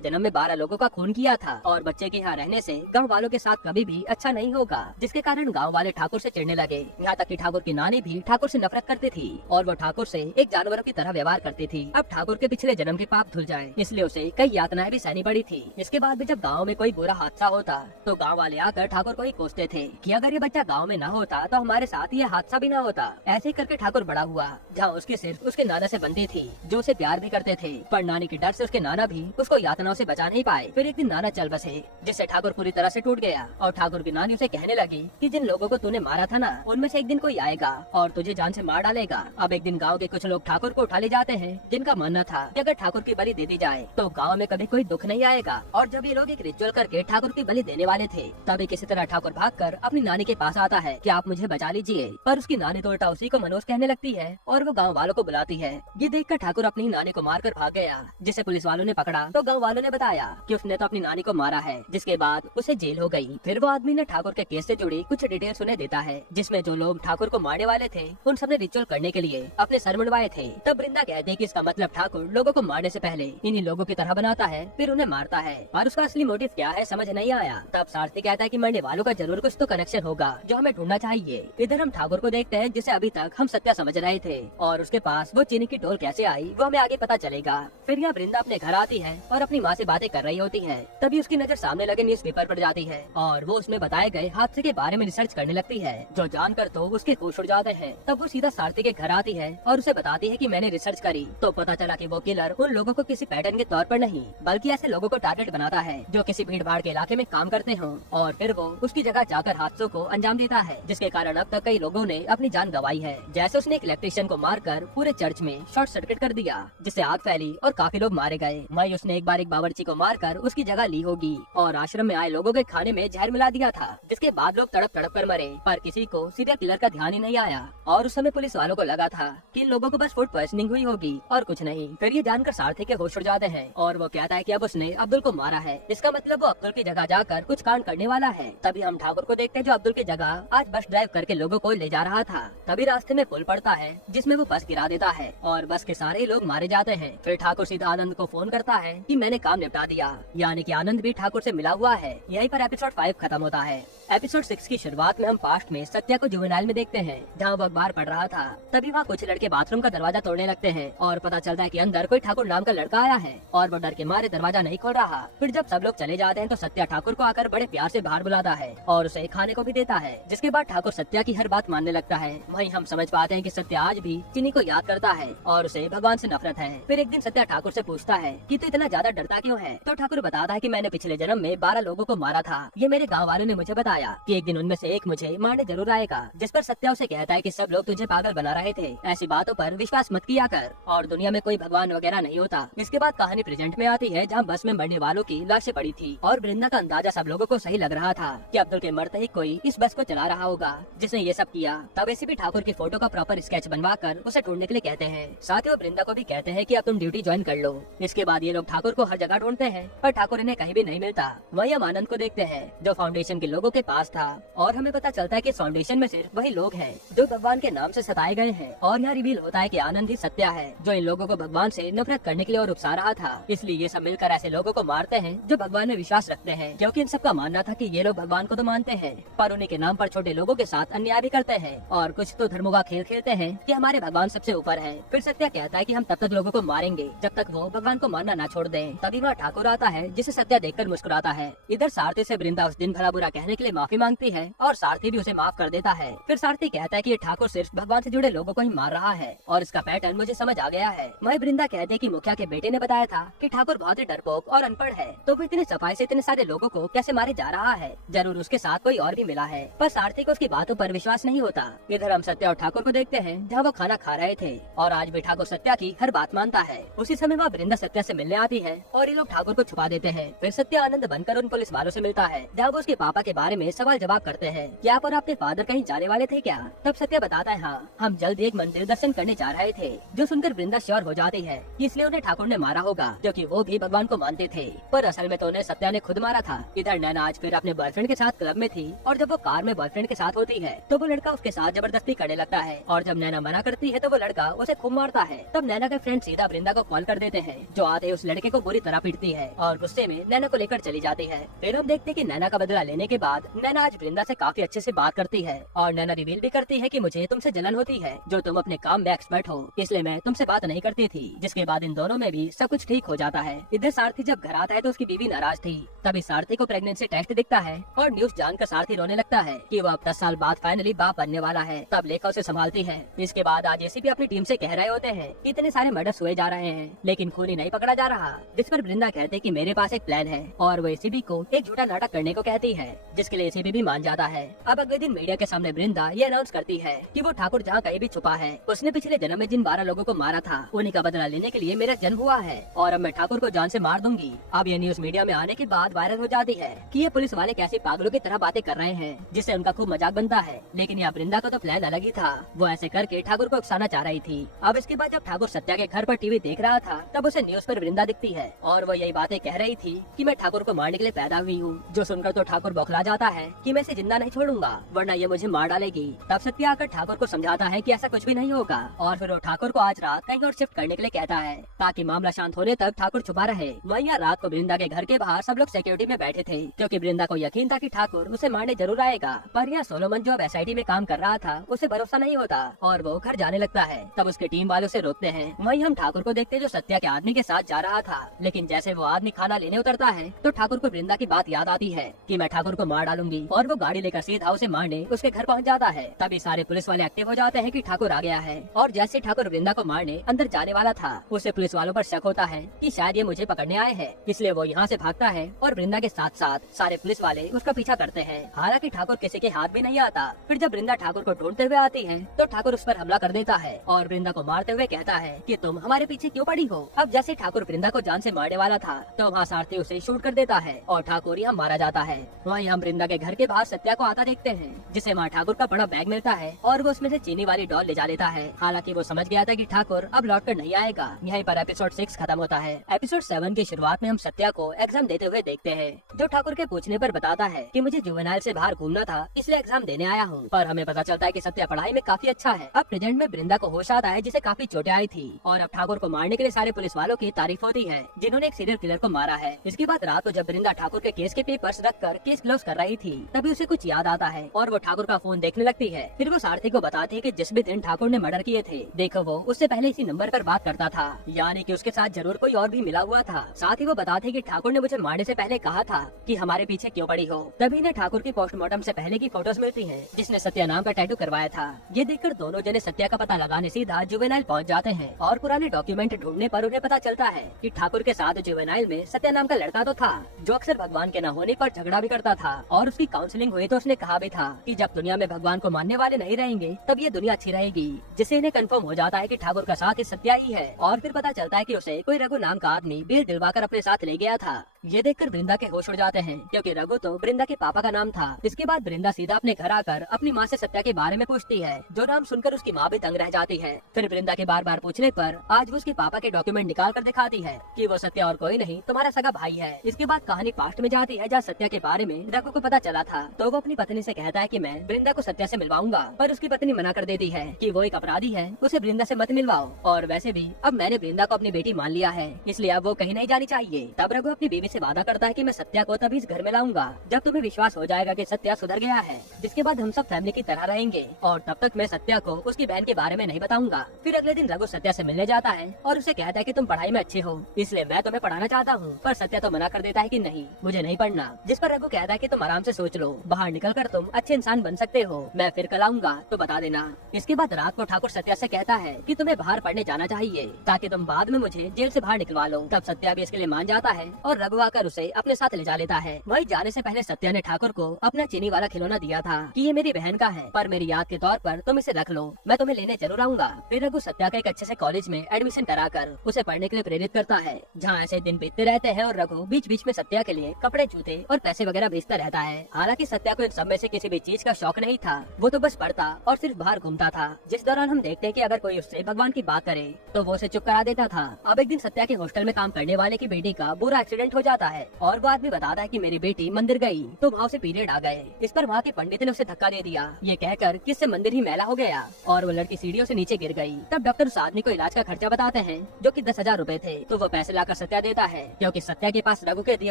जन्म में 12 लोगों का खून किया था और बच्चे के यहाँ रहने से गाँव वालों के साथ कभी भी अच्छा नहीं होगा, जिसके कारण गाँव वाले ठाकुर से चिढ़ने लगे। यहाँ तक कि ठाकुर की नानी भी ठाकुर से नफरत करती थी और वो ठाकुर से एक जानवरों की तरह व्यवहार करती थी। अब ठाकुर के पिछले जन्म के पाप धुल जाए इसलिए उसे कई यातनाएं भी सहनी पड़ी थी। इसके बाद भी जब गाँव में कोई बुरा हादसा होता तो गाँव वाले आकर ठाकुर को ही कोसते थे कि अगर ये बच्चा गाँव में न होता तो हमारे साथ ये हादसा भी न होता। ऐसे ही करके ठाकुर बड़ा हुआ जहाँ उसकी सिर्फ उसके नाना से बंदी थी जो उसे प्यार भी करते थे, पर नानी के डर से उसके नाना भी उसको यातनाओं से बचा नहीं पाए। फिर एक दिन नाना चल बसे जिससे ठाकुर पूरी तरह से टूट गया और ठाकुर की नानी उसे कहने लगी कि जिन लोगों को तूने मारा था ना उनमें से एक दिन कोई आएगा और तुझे जान से मार डालेगा। अब एक दिन गाँव के कुछ लोग ठाकुर को उठा ले जाते हैं जिनका मानना था कि अगर ठाकुर की बलि दे दी जाए तो गाँव में कभी कोई दुख नहीं आएगा। और जब ये लोग एक रिचुअल करके ठाकुर की बलि देने वाले थे तभी किसी तरह ठाकुर भागकर अपनी नानी के पास आता है कि आप मुझे बचा लीजिए, पर उसकी नानी तो उल्टा उसी को मनोज कहने लगती है और वो गाँव वालों को बुलाती है। ये देखकर ठाकुर अपनी नानी को मारकर भाग गया, जिसे पुलिस वालों ने पकड़ा तो गाँव वालों ने बताया कि उसने तो अपनी नानी को मारा है, जिसके बाद उसे जेल हो गई। फिर वो आदमी ने ठाकुर के केस से जुड़ी कुछ डिटेल्स उन्हें देता है जिसमें जो लोग ठाकुर को मारने वाले थे उन सबने रिचुअल करने के लिए अपने सर मुंडवाए थे। तब वृंदा कहते हैं कि इसका मतलब ठाकुर लोगों को मारने से पहले इन्हीं लोगों की तरह बनाता है फिर उन्हें मारता है, और उसका असली मोटिव क्या है समझ नहीं आया। तब सारथी कहता है कि मरने वालों का जरूर कुछ तो कनेक्शन होगा जो हमें ढूंढना चाहिए। इधर हम ठाकुर को देखते हैं जिसे अभी तक हम सत्या समझ रहे थे और उसके पास वो चीनी की टोल कैसे आई वो हमें आगे पता चलेगा। फिर यहाँ वृंदा अपने घर आती है और अपनी माँ से बातें कर रही होती है। तभी उसकी नजर सामने लगे न्यूज़पेपर पर जाती है और वो उसमें बताए गए हादसे के बारे में रिसर्च करने लगती है, जो जानकर तो उसके होश उड़ जाते हैं। तब वो सीधा सारथी के घर आती है और उसे बताती है कि मैंने रिसर्च करी तो पता चला कि वो किलर उन लोगों को किसी पैटर्न के तौर पर नहीं बल्कि ऐसे लोगों को टारगेट बनाता है जो किसी भीड़ भाड़ के इलाके में काम करते हों और फिर वो उसकी जगह जाकर हादसों को अंजाम देता है, जिसके कारण अब तक कई लोगों ने अपनी जान गंवाई है। जैसे उसने एक इलेक्ट्रिशियन को मारकर पूरे चर्च में शॉर्ट सर्किट कर दिया जिससे आग फैली और काफी लोग मारे गए। वहीं उसने एक बार एक बावर्ची को मारकर उसकी जगह ली होगी और आश्रम में आए लोगों के खाने में जहर मिला दिया था, जिसके बाद लोग तड़प तड़प कर मरे, पर किसी को सीरियल किलर का ध्यान ही नहीं आया और उस समय पुलिस वालों को लगा था कि इन लोगों को बस फूड पॉइजनिंग हुई होगी और कुछ नहीं। फिर ये जानकर सारथी के होश उड़ जाते हैं और वो कहता है कि अब उसने अब्दुल को मारा है, इसका मतलब वो अब्दुल की जगह जाकर कुछ कांड करने वाला है। तभी हम ठाकुर को देखते हैं जो अब्दुल की जगह आज बस ड्राइव करके लोगों को ले जा रहा था। तभी रास्ते में पुल पड़ता है जिसमें वो बस गिरा देता है और बस के सारे लोग मारे जाते हैं। फिर ठाकुर सीधा आनंद को फोन करता है कि मैंने काम निपटा दिया, यानी कि आनंद भी ठाकुर से मिला हुआ है। यहीं पर एपिसोड 5 खत्म होता है। एपिसोड 6 की शुरुआत में हम पास्ट में सत्या को जुवेनाइल में देखते हैं जहाँ वो अखबार पढ़ रहा था। तभी वहाँ कुछ लड़के बाथरूम का दरवाजा तोड़ने लगते हैं और पता चलता है कि अंदर कोई ठाकुर नाम का लड़का आया है और वो डर के मारे दरवाजा नहीं खोल रहा। फिर जब सब लोग चले जाते हैं तो सत्या ठाकुर को आकर बड़े प्यार से बाहर बुलाता है और उसे खाने को भी देता है, जिसके बाद ठाकुर सत्या की हर बात मानने लगता है। वहीं हम समझ पाते हैं कि सत्या आज भी चीनी को याद करता है और उसे भगवान से नफरत है। फिर एक दिन सत्या ठाकुर से पूछता है कि तू इतना ज्यादा डरता क्यों है, तो ठाकुर बताता है कि मैंने पिछले जन्म में 12 लोगों को मारा था। ये मेरे गाँव वालों ने मुझे बताया कि एक दिन उनमें से एक मुझे मारने जरूर आएगा। जिस पर सत्या उसे कहता है कि सब लोग तुझे पागल बना रहे थे, ऐसी बातों पर विश्वास मत किया कर और दुनिया में कोई भगवान वगैरह नहीं होता। इसके बाद कहानी प्रेजेंट में आती है जहाँ बस में मरने वालों की लाशें पड़ी थी और वृंदा का अंदाजा सब लोगों को सही लग रहा था कि अब्दुल के मरते ही कोई इस बस को चला रहा होगा जिसने ये सब किया। तब एसीपी ठाकुर की फोटो का प्रॉपर स्केच बनवाकर उसे ढूंढने के लिए कहते हैं। साथ ही वो वृंदा को भी कहते हैं कि अब तुम ड्यूटी ज्वाइन कर लो। इसके बाद ये लोग ठाकुर को हर जगह ढूंढते हैं पर ठाकुर इन्हें कहीं भी नहीं मिलता। वहीं हम आनंद को देखते हैं जो फाउंडेशन के लोगों के पास था और हमें पता चलता है कि फाउंडेशन में सिर्फ वही लोग हैं जो भगवान के नाम से सताए गए हैं और यहाँ रिवील होता है कि आनंद ही सत्या है जो इन लोगों को भगवान से नफरत करने के लिए और उकसा रहा था। इसलिए ये सब मिलकर ऐसे लोगों को मारते हैं जो भगवान में विश्वास रखते हैं, क्योंकि इन सबका मानना था कि ये लोग भगवान को तो मानते हैं पर उन्हीं के नाम पर छोटे लोगों के साथ अन्याय भी करते हैं और कुछ तो धर्मों का खेल खेलते हैं कि हमारे भगवान सबसे ऊपर है। फिर सत्या कहता है कि हम तब तक लोगों को मारेंगे जब तक वो भगवान को मानना न छोड़ दें। तभी वहाँ ठाकुर आता है जिसे सत्या देखकर मुस्कुराता है। इधर सारथी से वृंदा उस दिन भला बुरा कहने के लिए माफी मांगती है और सारथी भी उसे माफ कर देता है। फिर सारथी कहता है कि ये ठाकुर सिर्फ भगवान से जुड़े लोगों को ही मार रहा है और इसका पैटर्न मुझे समझ आ गया है। वही वृंदा कहते हैं कि मुखिया के बेटे ने बताया था कि ठाकुर बहुत ही डरपोक और अनपढ़ है, तो वो इतने सफाई से इतने सारे लोगों को कैसे मारे जा रहा है, जरूर उसके साथ कोई और भी मिला है। पर सारथी को उसकी बातों पर विश्वास नहीं होता। इधर हम सत्या और ठाकुर को देखते हैं जहाँ वो खाना खा रहे थे और आज भी ठाकुर सत्या की हर बात मानता है। उसी समय वह वृंदा सत्या से मिलने आती है और ये लोग ठाकुर को छुपा देते हैं। फिर सत्या आनंद बनकर उन पुलिस वालों से मिलता है जहाँ वो उसके पापा के बारे में में सवाल जवाब करते हैं कि आप और आपके फादर कहीं जाने वाले थे क्या। तब सत्या बताता है हाँ, हम जल्द एक मंदिर दर्शन करने जा रहे थे। जो सुनकर वृंदा श्योर हो जाती है इसलिए उन्हें ठाकुर ने मारा होगा, क्योंकि वो भी भगवान को मानते थे, पर असल में तो उन्हें सत्या ने खुद मारा था। इधर नैना आज फिर अपने बॉयफ्रेंड के साथ क्लब में थी और जब वो कार में बॉयफ्रेंड के साथ होती है तो वो लड़का उसके साथ जबरदस्ती करने लगता है और जब नैना मना करती है तो वो लड़का उसे खूब मारता है। तब नैना के फ्रेंड सीधा वृंदा को कॉल कर देते हैं, जो आते उस लड़के को बुरी तरह पीटती है और गुस्से में नैना को लेकर चली जाती है। फिर हम देखते हैं कि नैना का बदला लेने के बाद नैना आज वृंदा से काफी अच्छे से बात करती है और नैना रिवील भी करती है कि मुझे तुमसे जलन होती है, जो तुम अपने काम में एक्सपर्ट हो, इसलिए मैं तुमसे बात नहीं करती थी। जिसके बाद इन दोनों में भी सब कुछ ठीक हो जाता है। इधर सारथी जब घर आता है तो उसकी बीवी नाराज थी। तभी सारथी को प्रेगनेंसी टेस्ट दिखता है और न्यूज जानकर सारथी रोने लगता है कि वो अब 10 साल बाद फाइनली बाप बनने वाला है। तब लेखा उसे संभालती है। इसके बाद आज एसीपी अपनी टीम से कह रहे होते हैं कि इतने सारे मर्डर्स हुए जा रहे हैं लेकिन खूनी नहीं पकड़ा जा रहा, जिस पर वृंदा कहते कि मेरे पास एक प्लान है और वो एसीपी को एक झूठा नाटक करने को कहती है, जिसके लिए एसीपी भी मान जाता है। अब अगले दिन मीडिया के सामने वृंदा ये अनाउंस करती है कि वो ठाकुर जहाँ कहीं भी छुपा है, उसने पिछले जन्म में जिन 12 लोगों को मारा था उन्हीं का बदला लेने के लिए मेरा जन्म हुआ है और अब मैं ठाकुर को जान से मार दूंगी। अब ये न्यूज मीडिया में आने के बाद वायरल हो जाती है कि ये पुलिस वाले कैसे पागलों की तरह बातें कर रहे हैं, जिससे उनका खूब मजाक बनता है। लेकिन यहाँ वृंदा का तो प्लान अलग ही था, वो ऐसे करके ठाकुर को उकसाना चाह रही थी। अब इसके बाद जब ठाकुर सत्या के घर पर टीवी देख रहा था तब उसे न्यूज पर वृंदा दिखती है और वो यही बातें कह रही थी कि मैं ठाकुर को मारने के लिए पैदा हुई हूँ। जो सुनकर तो ठाकुर बौखला जाता है कि मैं इसे जिंदा नहीं छोड़ूंगा वरना ये मुझे मार डालेगी। तब सत्या आकर ठाकुर को समझाता है कि ऐसा कुछ भी नहीं होगा और फिर वो ठाकुर को आज रात कहीं और शिफ्ट करने के लिए कहता है ताकि मामला शांत होने तक ठाकुर छुपा रहे। वहीं रात को वृंदा के घर के बाहर सब लोग सिक्योरिटी में बैठे थे, क्योंकि वृंदा को यकीन था कि ठाकुर उसे मारने जरूर आएगा। पर यहाँ सोलोमन जो अब एसआईटी में काम कर रहा था उसे भरोसा नहीं होता और वो घर जाने लगता है। तब उसके टीम वाले उसे रोकते हैं। वहीं हम ठाकुर को देखते जो सत्या के आदमी के साथ जा रहा था, लेकिन जैसे वो आदमी खाना लेने उतरता है तो ठाकुर को वृंदा की बात याद आती है कि मैं ठाकुर को मार डालूंगी और वो गाड़ी लेकर सीधा उसे मारने उसके घर पहुंच जाता है। तभी सारे पुलिस वाले एक्टिव हो जाते हैं कि ठाकुर आ गया है और जैसे ठाकुर वृंदा को मारने अंदर जाने वाला था उसे पुलिस वालों पर शक होता है कि शायद ये मुझे पकड़ने आए हैं, इसलिए वो यहाँ से भागता है और वृंदा के साथ साथ सारे पुलिस वाले उसका पीछा करते हैं। हालांकि ठाकुर किसी के हाथ भी नहीं आता। फिर जब वृंदा ठाकुर को ढूंढते हुए आती है तो ठाकुर उस पर हमला कर देता है और वृंदा को मारते हुए कहता है कि तुम हमारे पीछे क्यों पड़ी हो। अब जैसे ठाकुर वृंदा को जान से मारने वाला था तो वहाँ सारथी उसे शूट कर देता है और ठाकुर यहाँ मारा जाता है। वहीं हम वृंदा के घर के बाहर सत्या को आता देखते हैं, जिसे वहाँ ठाकुर का बड़ा बैग मिलता है और वो उसमें से चीनी वाली डॉल ले जा लेता है। हालांकि वो समझ गया था कि ठाकुर अब लौट कर नहीं आएगा। यहीं पर एपिसोड 6 खत्म होता है। एपिसोड 7 की शुरुआत में हम सत्या को एग्जाम देते हुए देखते हैं, जो ठाकुर के पूछने पर बताता है कि मुझे जुवेनाइल से बाहर घूमना था इसलिए एग्जाम देने आया हूँ। पर हमें पता चलता है कि सत्या पढ़ाई में काफी अच्छा है। अब प्रेजेंट में वृंदा को होश आता है जिसे काफी चोटें आई थी और अब ठाकुर को मारने के लिए सारे पुलिस वालों की तारीफ होती है जिन्होंने एक सीरियल किलर को मारा है। इसके बाद रात को जब वृंदा ठाकुर के केस के पेपर्स रख कर केस क्लोज कर रही थी तभी उसे कुछ याद आता है और वो ठाकुर का फोन देखने लगती है। फिर वो सारथी को बताती है कि जिस भी दिन ठाकुर ने मर्डर किए थे देखो वो उससे पहले इसी नंबर पर बात करता था, यानी कि उसके साथ जरूर कोई और भी मिला हुआ था। साथ ही वो बताते कि ठाकुर ने मुझे मारने से पहले कहा था कि हमारे पीछे क्यों पड़ी हो। तभी इन्हें ठाकुर की पोस्टमार्टम से पहले की फोटोज मिलती हैं जिसने सत्या नाम का टैटू करवाया था। ये देखकर दोनों जने सत्या का पता लगाने सीधा जुवेनाइल पहुंच जाते हैं और पुराने डॉक्यूमेंट ढूंढने पर उन्हें पता चलता है कि ठाकुर के साथ जुवेनाइल में सत्या नाम का लड़का तो था जो अक्सर भगवान के न होने पर झगड़ा भी करता था और उसकी काउंसलिंग हुई तो उसने कहा भी था कि जब दुनिया में भगवान को मानने वाले नहीं रहेंगे तब ये दुनिया अच्छी रहेगी, जिससे इन्हें कंफर्म हो जाता है कि ठाकुर का साथ ही सत्या ही है। और फिर पता चलता है कि उसे कोई रघु नाम का आदमी बेल दिलवाकर अपने साथ ले गया था। ये देखकर वृंदा के होश उड़ जाते हैं क्योंकि रघु तो वृंदा के पापा का नाम था। इसके बाद वृंदा सीधा अपने घर आकर अपनी माँ से सत्या के बारे में पूछती है, जो नाम सुनकर उसकी माँ भी तंग रह जाती है। फिर वृंदा के बार बार पूछने पर आज वो उसके पापा के डॉक्यूमेंट निकाल कर दिखाती है कि वो सत्या और कोई नहीं तुम्हारा सगा भाई है। इसके बाद कहानी पास्ट में जाती है जहाँ सत्या के बारे में रघु को पता चला था तो वो अपनी पत्नी से कहता है कि मैं वृंदा को सत्या से मिलवाऊंगा, पर उसकी पत्नी मना कर देती है कि वो एक अपराधी है, उसे वृंदा से मत मिलवाओ और वैसे भी अब मैंने वृंदा को अपनी बेटी मान लिया है इसलिए अब वो कहीं नहीं जानी चाहिए। तब रघु अपनी बीवी से वादा करता है कि मैं सत्या को तभी इस घर में लाऊंगा जब तुम्हें विश्वास हो जाएगा कि सत्या सुधर गया है, जिसके बाद हम सब फैमिली की तरह रहेंगे और तब तक मैं सत्या को उसकी बहन के बारे में नहीं बताऊंगा। फिर अगले दिन रघु सत्या से मिलने जाता है और उसे कहता है कि तुम पढ़ाई में अच्छे हो इसलिए मैं तुम्हें पढ़ाना चाहता हूँ, पर सत्या तो मना कर देता है कि नहीं मुझे नहीं पढ़ना। जिस पर रघु कहता है कि तुम आराम से सोच लो, बाहर निकल कर तुम अच्छे इंसान बन सकते हो, मैं फिर कल आऊंगा तो बता देना। इसके बाद रात को ठाकुर सत्या से कहता है कि तुम्हें बाहर पढ़ने जाना चाहिए ताकि तुम बाद में मुझे जेल से बाहर निकलवा लो। तब सत्या भी इसके लिए मान जाता है और रघु आकर उसे अपने साथ ले जा लेता है। वहीं जाने से पहले सत्या ने ठाकुर को अपना चीनी वाला खिलौना दिया था कि ये मेरी बहन का है, पर मेरी याद के तौर पर तुम इसे रख लो, मैं तुम्हें लेने जरूर आऊंगा। फिर रघु सत्या का एक अच्छे से कॉलेज में एडमिशन कराकर उसे पढ़ने के लिए प्रेरित करता है, जहाँ ऐसे दिन बीतते रहते हैं और रघु बीच बीच में सत्या के लिए कपड़े, जूते और पैसे वगैरह भेजता रहता है। हालांकि सत्या को इन सब में से किसी भी चीज का शौक नहीं था, वो तो बस पढ़ता और सिर्फ बाहर घूमता था। जिस दौरान हम देखते हैं कि अगर कोई उससे भगवान की बात करे तो वो उसे चुप करा देता था। अब एक दिन सत्या के हॉस्टल में काम करने वाले की बेटी का बुरा एक्सीडेंट हो जाता है और वो आदमी बताता है कि मेरी बेटी मंदिर गई तो वहाँ उसे पीरियड आ गए। इस पर वहाँ के पंडित ने उसे धक्का दे दिया, ये कहकर कि इससे मंदिर ही मैला हो गया और वो लड़की सीढ़ियों से नीचे गिर गई। तब डॉक्टर उस आदमी को इलाज का खर्चा बताते हैं, जो कि 10,000 रूपए थे। तो वो पैसे लाकर सत्या देता है, क्योंकि सत्या के पास रघु के दिए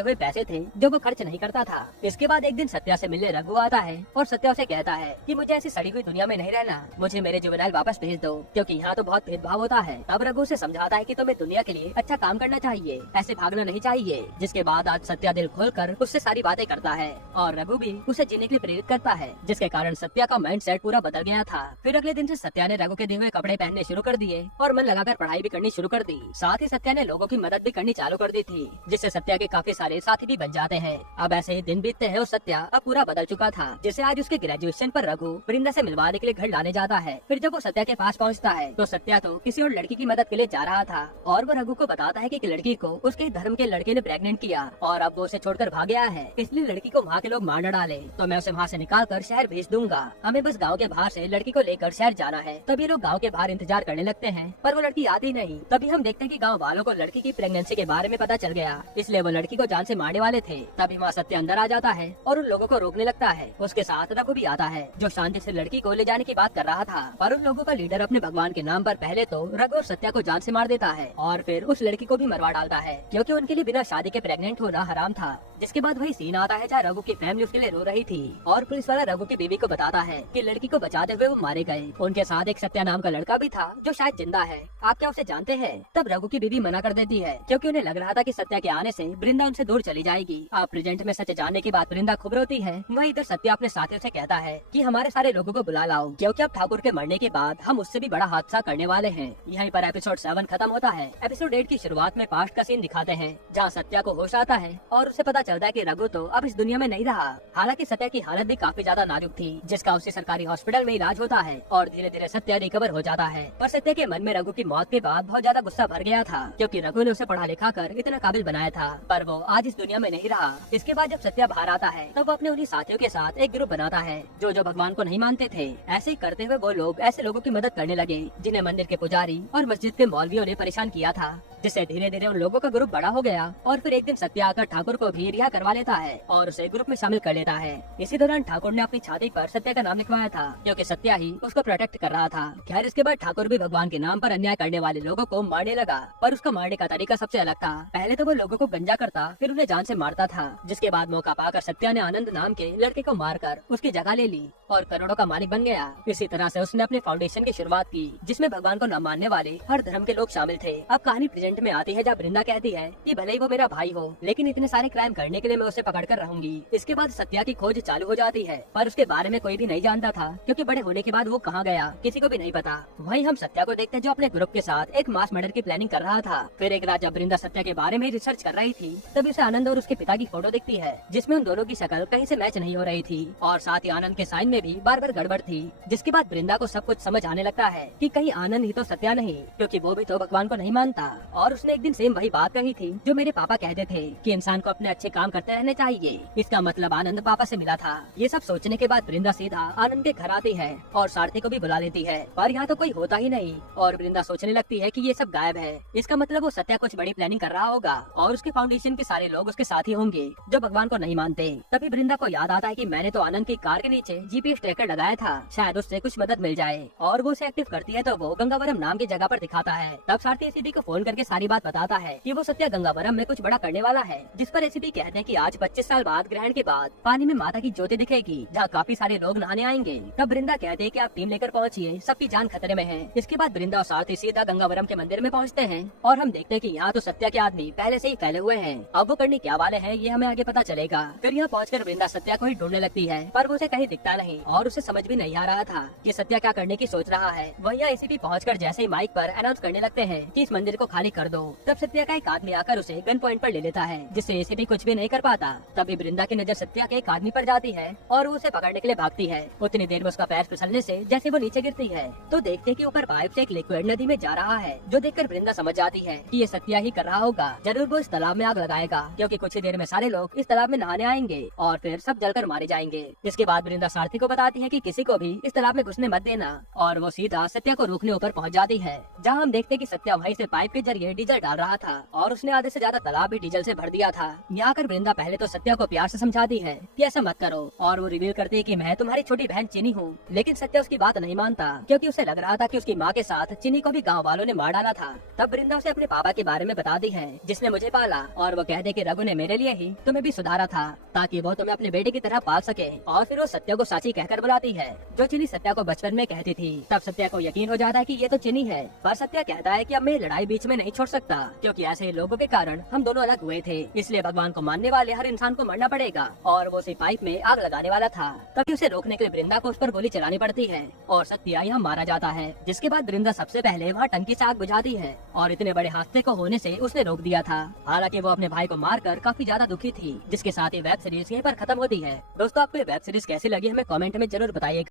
हुए पैसे थे जो वो खर्च नहीं करता था। इसके बाद एक दिन सत्या से मिलने रघु आता है और सत्या उसे कहता है कि मुझे ऐसी सड़ी हुई दुनिया में नहीं रहना, मुझे मेरे जुवेनाइल वापस भेज दो, क्योंकि यहाँ तो बहुत भेदभाव होता है। तब रघु उसे समझाता है कि तुम्हें दुनिया के लिए अच्छा काम करना चाहिए, ऐसे भागना नहीं चाहिए। जिसके बाद आज सत्या दिल खोलकर उससे सारी बातें करता है और रघु भी उसे जीने के लिए प्रेरित करता है, जिसके कारण सत्या का माइंड सेट पूरा बदल गया था। फिर अगले दिन से सत्या ने रघु के दिए हुए कपड़े पहनने शुरू कर दिए और मन लगाकर पढ़ाई भी करनी शुरू कर दी। साथ ही सत्या ने लोगों की मदद भी करनी चालू कर दी थी, जिससे सत्या के काफी सारे साथी भी बन जाते हैं। अब ऐसे ही दिन बीतते हैं और सत्या अब पूरा बदल चुका था, जिसे आज उसके ग्रेजुएशन पर रघु वृंदा से मिलवाने के लिए घर लाने जाता है। फिर जब वो सत्या के पास पहुंचता है तो सत्या तो किसी और लड़की की मदद के लिए जा रहा था और वो रघु को बताता है कि एक लड़की को उसके धर्म के लड़के ने प्रेग्नेंट किया और अब वो उसे छोड़कर भाग गया है, इसलिए लड़की को वहाँ के लोग मार न डाले तो मैं उसे वहाँ से निकाल कर शहर भेज दूंगा। हमें बस गाँव के बाहर से लड़की को लेकर शहर जाना है। तभी लोग गाँव के बाहर इंतजार करने लगते हैं, पर वो लड़की आती नहीं। तभी हम देखते हैं कि गाँव वालों को लड़की की प्रेगनेंसी के बारे में पता चल गया, इसलिए वो लड़की को जान से मारने वाले थे। तभी वहाँ सत्य अंदर आ जाता है और उन लोगों को रोकने लगता है। उसके साथ रघु भी आता है, जो शांति से लड़की को ले जाने की बात कर रहा था, पर उन लोगों का लीडर अपने भगवान के नाम पर पहले तो रघु और सत्या को जान से मार देता है और फिर उस लड़की को भी मरवा डालता है, क्योंकि उनके लिए बिना शादी के प्रेग्नेंट होना हराम था। जिसके बाद वही सीन आता है जहाँ रघु की फैमिली उसके लिए रो रही थी और पुलिस वाला रघु की बीवी को बताता है कि लड़की को बचाते हुए वो मारे गए। उनके साथ एक सत्या नाम का लड़का भी था जो शायद जिंदा है, आप क्या उसे जानते हैं? तब रघु की बीवी मना कर देती है, क्योंकि उन्हें लग रहा था कि सत्या के आने से वृंदा उनसे दूर चली जाएगी। अब प्रेजेंट में सच जानने के बाद वृंदा खूब रोती है। वहीं इधर सत्या अपने साथियों से कहता है कि हमारे सारे लोगों को बुला लाओ, क्योंकि अब ठाकुर के मरने के बाद हम उससे भी बड़ा हादसा करने वाले हैं। यहीं पर एपिसोड 7 खत्म होता है। एपिसोड 8 की शुरुआत में पास्ट का सीन दिखाते हैं, जहाँ सत्या को होश आता है और उसे पता चलता है कि रघु तो अब इस दुनिया में नहीं रहा। हालांकि सत्या की हालत भी काफी ज्यादा नाजुक थी, जिसका उसे सरकारी हॉस्पिटल में इलाज होता है और धीरे धीरे सत्या रिकवर हो जाता है। पर सत्या के मन में रघु की मौत के बाद बहुत ज्यादा गुस्सा भर गया था, क्योंकि रघु ने उसे पढ़ा लिखा कर इतना काबिल बनाया था, पर वो आज इस दुनिया में नहीं रहा। इसके बाद जब सत्या बाहर आता है तब वो अपने उन्हीं साथियों के साथ एक ग्रुप बनाता है जो भगवान को नहीं मानते थे। ऐसे ही करते हुए वो लोग ऐसे लोगों की मदद करने लगे जिन्हें मंदिर के पुजारी और मस्जिद के मौलवियों ने परेशान किया था, जिससे धीरे धीरे उन लोगों का ग्रुप बड़ा हो गया। और फिर एक दिन सत्या आकर ठाकुर को भी रिहा करवा लेता है और उसे ग्रुप में शामिल कर लेता है। इसी दौरान ठाकुर ने अपनी छाती पर सत्या का नाम लिखवाया था, क्योंकि सत्या ही उसको प्रोटेक्ट कर रहा था। खैर इसके बाद ठाकुर भी भगवान के नाम पर अन्याय करने वाले लोगों को मारने लगा, पर उसका मारने का तरीका सबसे अलग था। पहले तो वो लोगों को गंजा करता, फिर उन्हें जान से मारता था। जिसके बाद मौका पाकर सत्या ने आनंद नाम के लड़के को मारकर उसकी जगह ले ली और करोड़ों का मालिक बन गया। इसी तरह से उसने अपने फाउंडेशन की शुरुआत की, जिसमें भगवान को न मानने वाले हर धर्म के लोग शामिल थे। अब कहानी प्रेजेंट में आती है जहाँ वृंदा कहती है कि भले ही वो मेरा भाई हो, लेकिन इतने सारे क्राइम करने के लिए मैं उसे पकड़ कर रहूंगी। इसके बाद सत्या की खोज चालू हो जाती है, पर उसके बारे में कोई भी नहीं जानता था, क्योंकि बड़े होने के बाद वो कहाँ गया किसी को भी नहीं पता। वहीं हम सत्या को देखते हैं जो अपने ग्रुप के साथ एक मास मर्डर की प्लानिंग कर रहा था। फिर एक रात जब वृंदा सत्या के बारे में रिसर्च कर रही थी, तब उसे आनंद और उसके पिता की फोटो दिखती है, जिसमें उन दोनों की शक्ल कहीं से मैच नहीं हो रही थी और साथ ही आनंद के साइन में भी बार बार गड़बड़ थी। जिसके बाद वृंदा को सब कुछ समझ आने लगता है कि कहीं आनंद ही तो सत्या नहीं, क्योंकि वो भी तो भगवान को नहीं मानता। और उसने एक दिन सेम वही बात कही थी जो मेरे पापा कहते थे कि इंसान को अपने अच्छे काम करते रहने चाहिए। इसका मतलब आनंद पापा से मिला था। ये सब सोचने के बाद वृंदा सीधा आनंद के घर आती है और सारथी को भी बुला लेती है, पर यहाँ तो कोई होता ही नहीं और वृंदा सोचने लगती है कि ये सब गायब है। इसका मतलब वो सत्या कुछ बड़ी प्लानिंग कर रहा होगा और उसके फाउंडेशन के सारे लोग उसके साथ ही होंगे जो भगवान को नहीं मानते। तभी वृंदा को याद आता है कि मैंने तो आनंद की कार के नीचे जीपीएस ट्रैकर लगाया था, शायद उससे कुछ मदद मिल जाए। और वो उसे एक्टिव करती है तो वो गंगावरम नाम की जगह पर दिखाता है। तब सारथी एसीपी को फोन करके सारी बात बताता है कि वो सत्या गंगावरम में कुछ बड़ा करने वाला है, जिस पर एसीपी कहते हैं कि आज 25 साल बाद ग्रहण के बाद पानी में माता की ज्योति दिखेगी, जहाँ काफी सारे लोग नहाने आएंगे। तब वृंदा कहते हैं कि आप टीम लेकर पहुंचिए, सबकी जान खतरे में है। इसके बाद वृंदा और सारथी सीधा गंगावरम के मंदिर में पहुंचते हैं और हम देखते हैं कि यहाँ तो सत्या के आदमी पहले से ही फैले हुए हैं। अब वो करने क्या वाले हैं ये हमें आगे पता चलेगा। फिर यहाँ पहुंचकर वृंदा सत्या को ही ढूंढने लगती है, पर वो उसे कहीं दिखता नहीं और उसे समझ भी नहीं आ रहा था कि सत्या क्या करने की सोच रहा है। वहीं एसीपी पहुंचकर जैसे ही माइक पर अनाउंस करने लगते हैं कि इस मंदिर को खाली कर दो। तब सत्या का एक आदमी आकर उसे गन पॉइंट पर ले लेता है, जिससे एसीपी कुछ भी नहीं कर पाता। तभी वृंदा की नजर सत्या के एक आदमी पर जाती है और वो उसे पकड़ने के लिए भागती है। उतनी देर में उसका पैर फिसलने से जैसे वो नीचे गिरती है तो देखते कि ऊपर पाइप से एक लिक्विड नदी में जा रहा है, जो देखकर वृंदा समझ जाती है कि ये सत्या ही कर रहा होगा। जरूर वो इस तालाब में आग लगाएगा, क्योंकि कुछ ही देर में सारे लोग इस तालाब में नहाने आएंगे और फिर सब जलकर मारे जाएंगे। इसके बाद वृंदा सारथी को बताती है कि किसी को भी इस तालाब में घुसने मत देना, और वो सीधा सत्या को रोकने ऊपर पहुंच जाती है, जहां हम देखते कि सत्या वहीं से पाइप के जरिए डीजल डाल रहा था और उसने आधे से ज्यादा तालाब भी डीजल से भर दिया था। यहाँ कर वृंदा पहले तो सत्या को प्यार से समझाती है कि ऐसा मत करो, और वो रिवील करती है कि मैं तुम्हारी छोटी बहन चिनी हूँ। लेकिन सत्या उसकी बात नहीं मानता, क्योंकि उसे लग रहा था कि उसकी माँ के साथ चिनी को भी गाँव वालों ने मार डाला था। तब वृंदा उसे अपने पापा के बारे में बताती है, जिसने मुझे पाला, और वो कहते कि रघु ने मेरे लिए ही तुम्हें भी सुधारा था, ताकि वो तुम्हें अपने बेटे की तरह पाल सके। और फिर वो सत्या को साची कहकर बुलाती है, जो चिनी सत्या को बचपन में कहती थी। तब सत्या को यकीन हो जाता है कि ये तो चिनी है, पर सत्या कहता है कि अब मैं लड़ाई बीच में नहीं छोड़ सकता, क्योंकि ऐसे लोगों के कारण हम दोनों अलग हुए थे, इसलिए भगवान को मानने वाले हर इंसान को मरना पड़ेगा। और वो उसी पाइप में आग लगाने वाला था। तभी उसे रोकने के लिए वृंदा को उस पर गोली चलानी पड़ती है और सत्या यहाँ मारा जाता है। जिसके बाद वृंदा सबसे पहले वहाँ टंकी से आग बुझाती है, और इतने बड़े हादसे को होने से उसने रोक दिया था। हालांकि वो अपने भाई को मारकर काफी ज्यादा दुखी थी। जिसके साथ ये वेब सीरीज यहीं पर खत्म होती है। दोस्तों, आपको ये वेब सीरीज कैसी लगी हमें कमेंट में जरूर बताइए।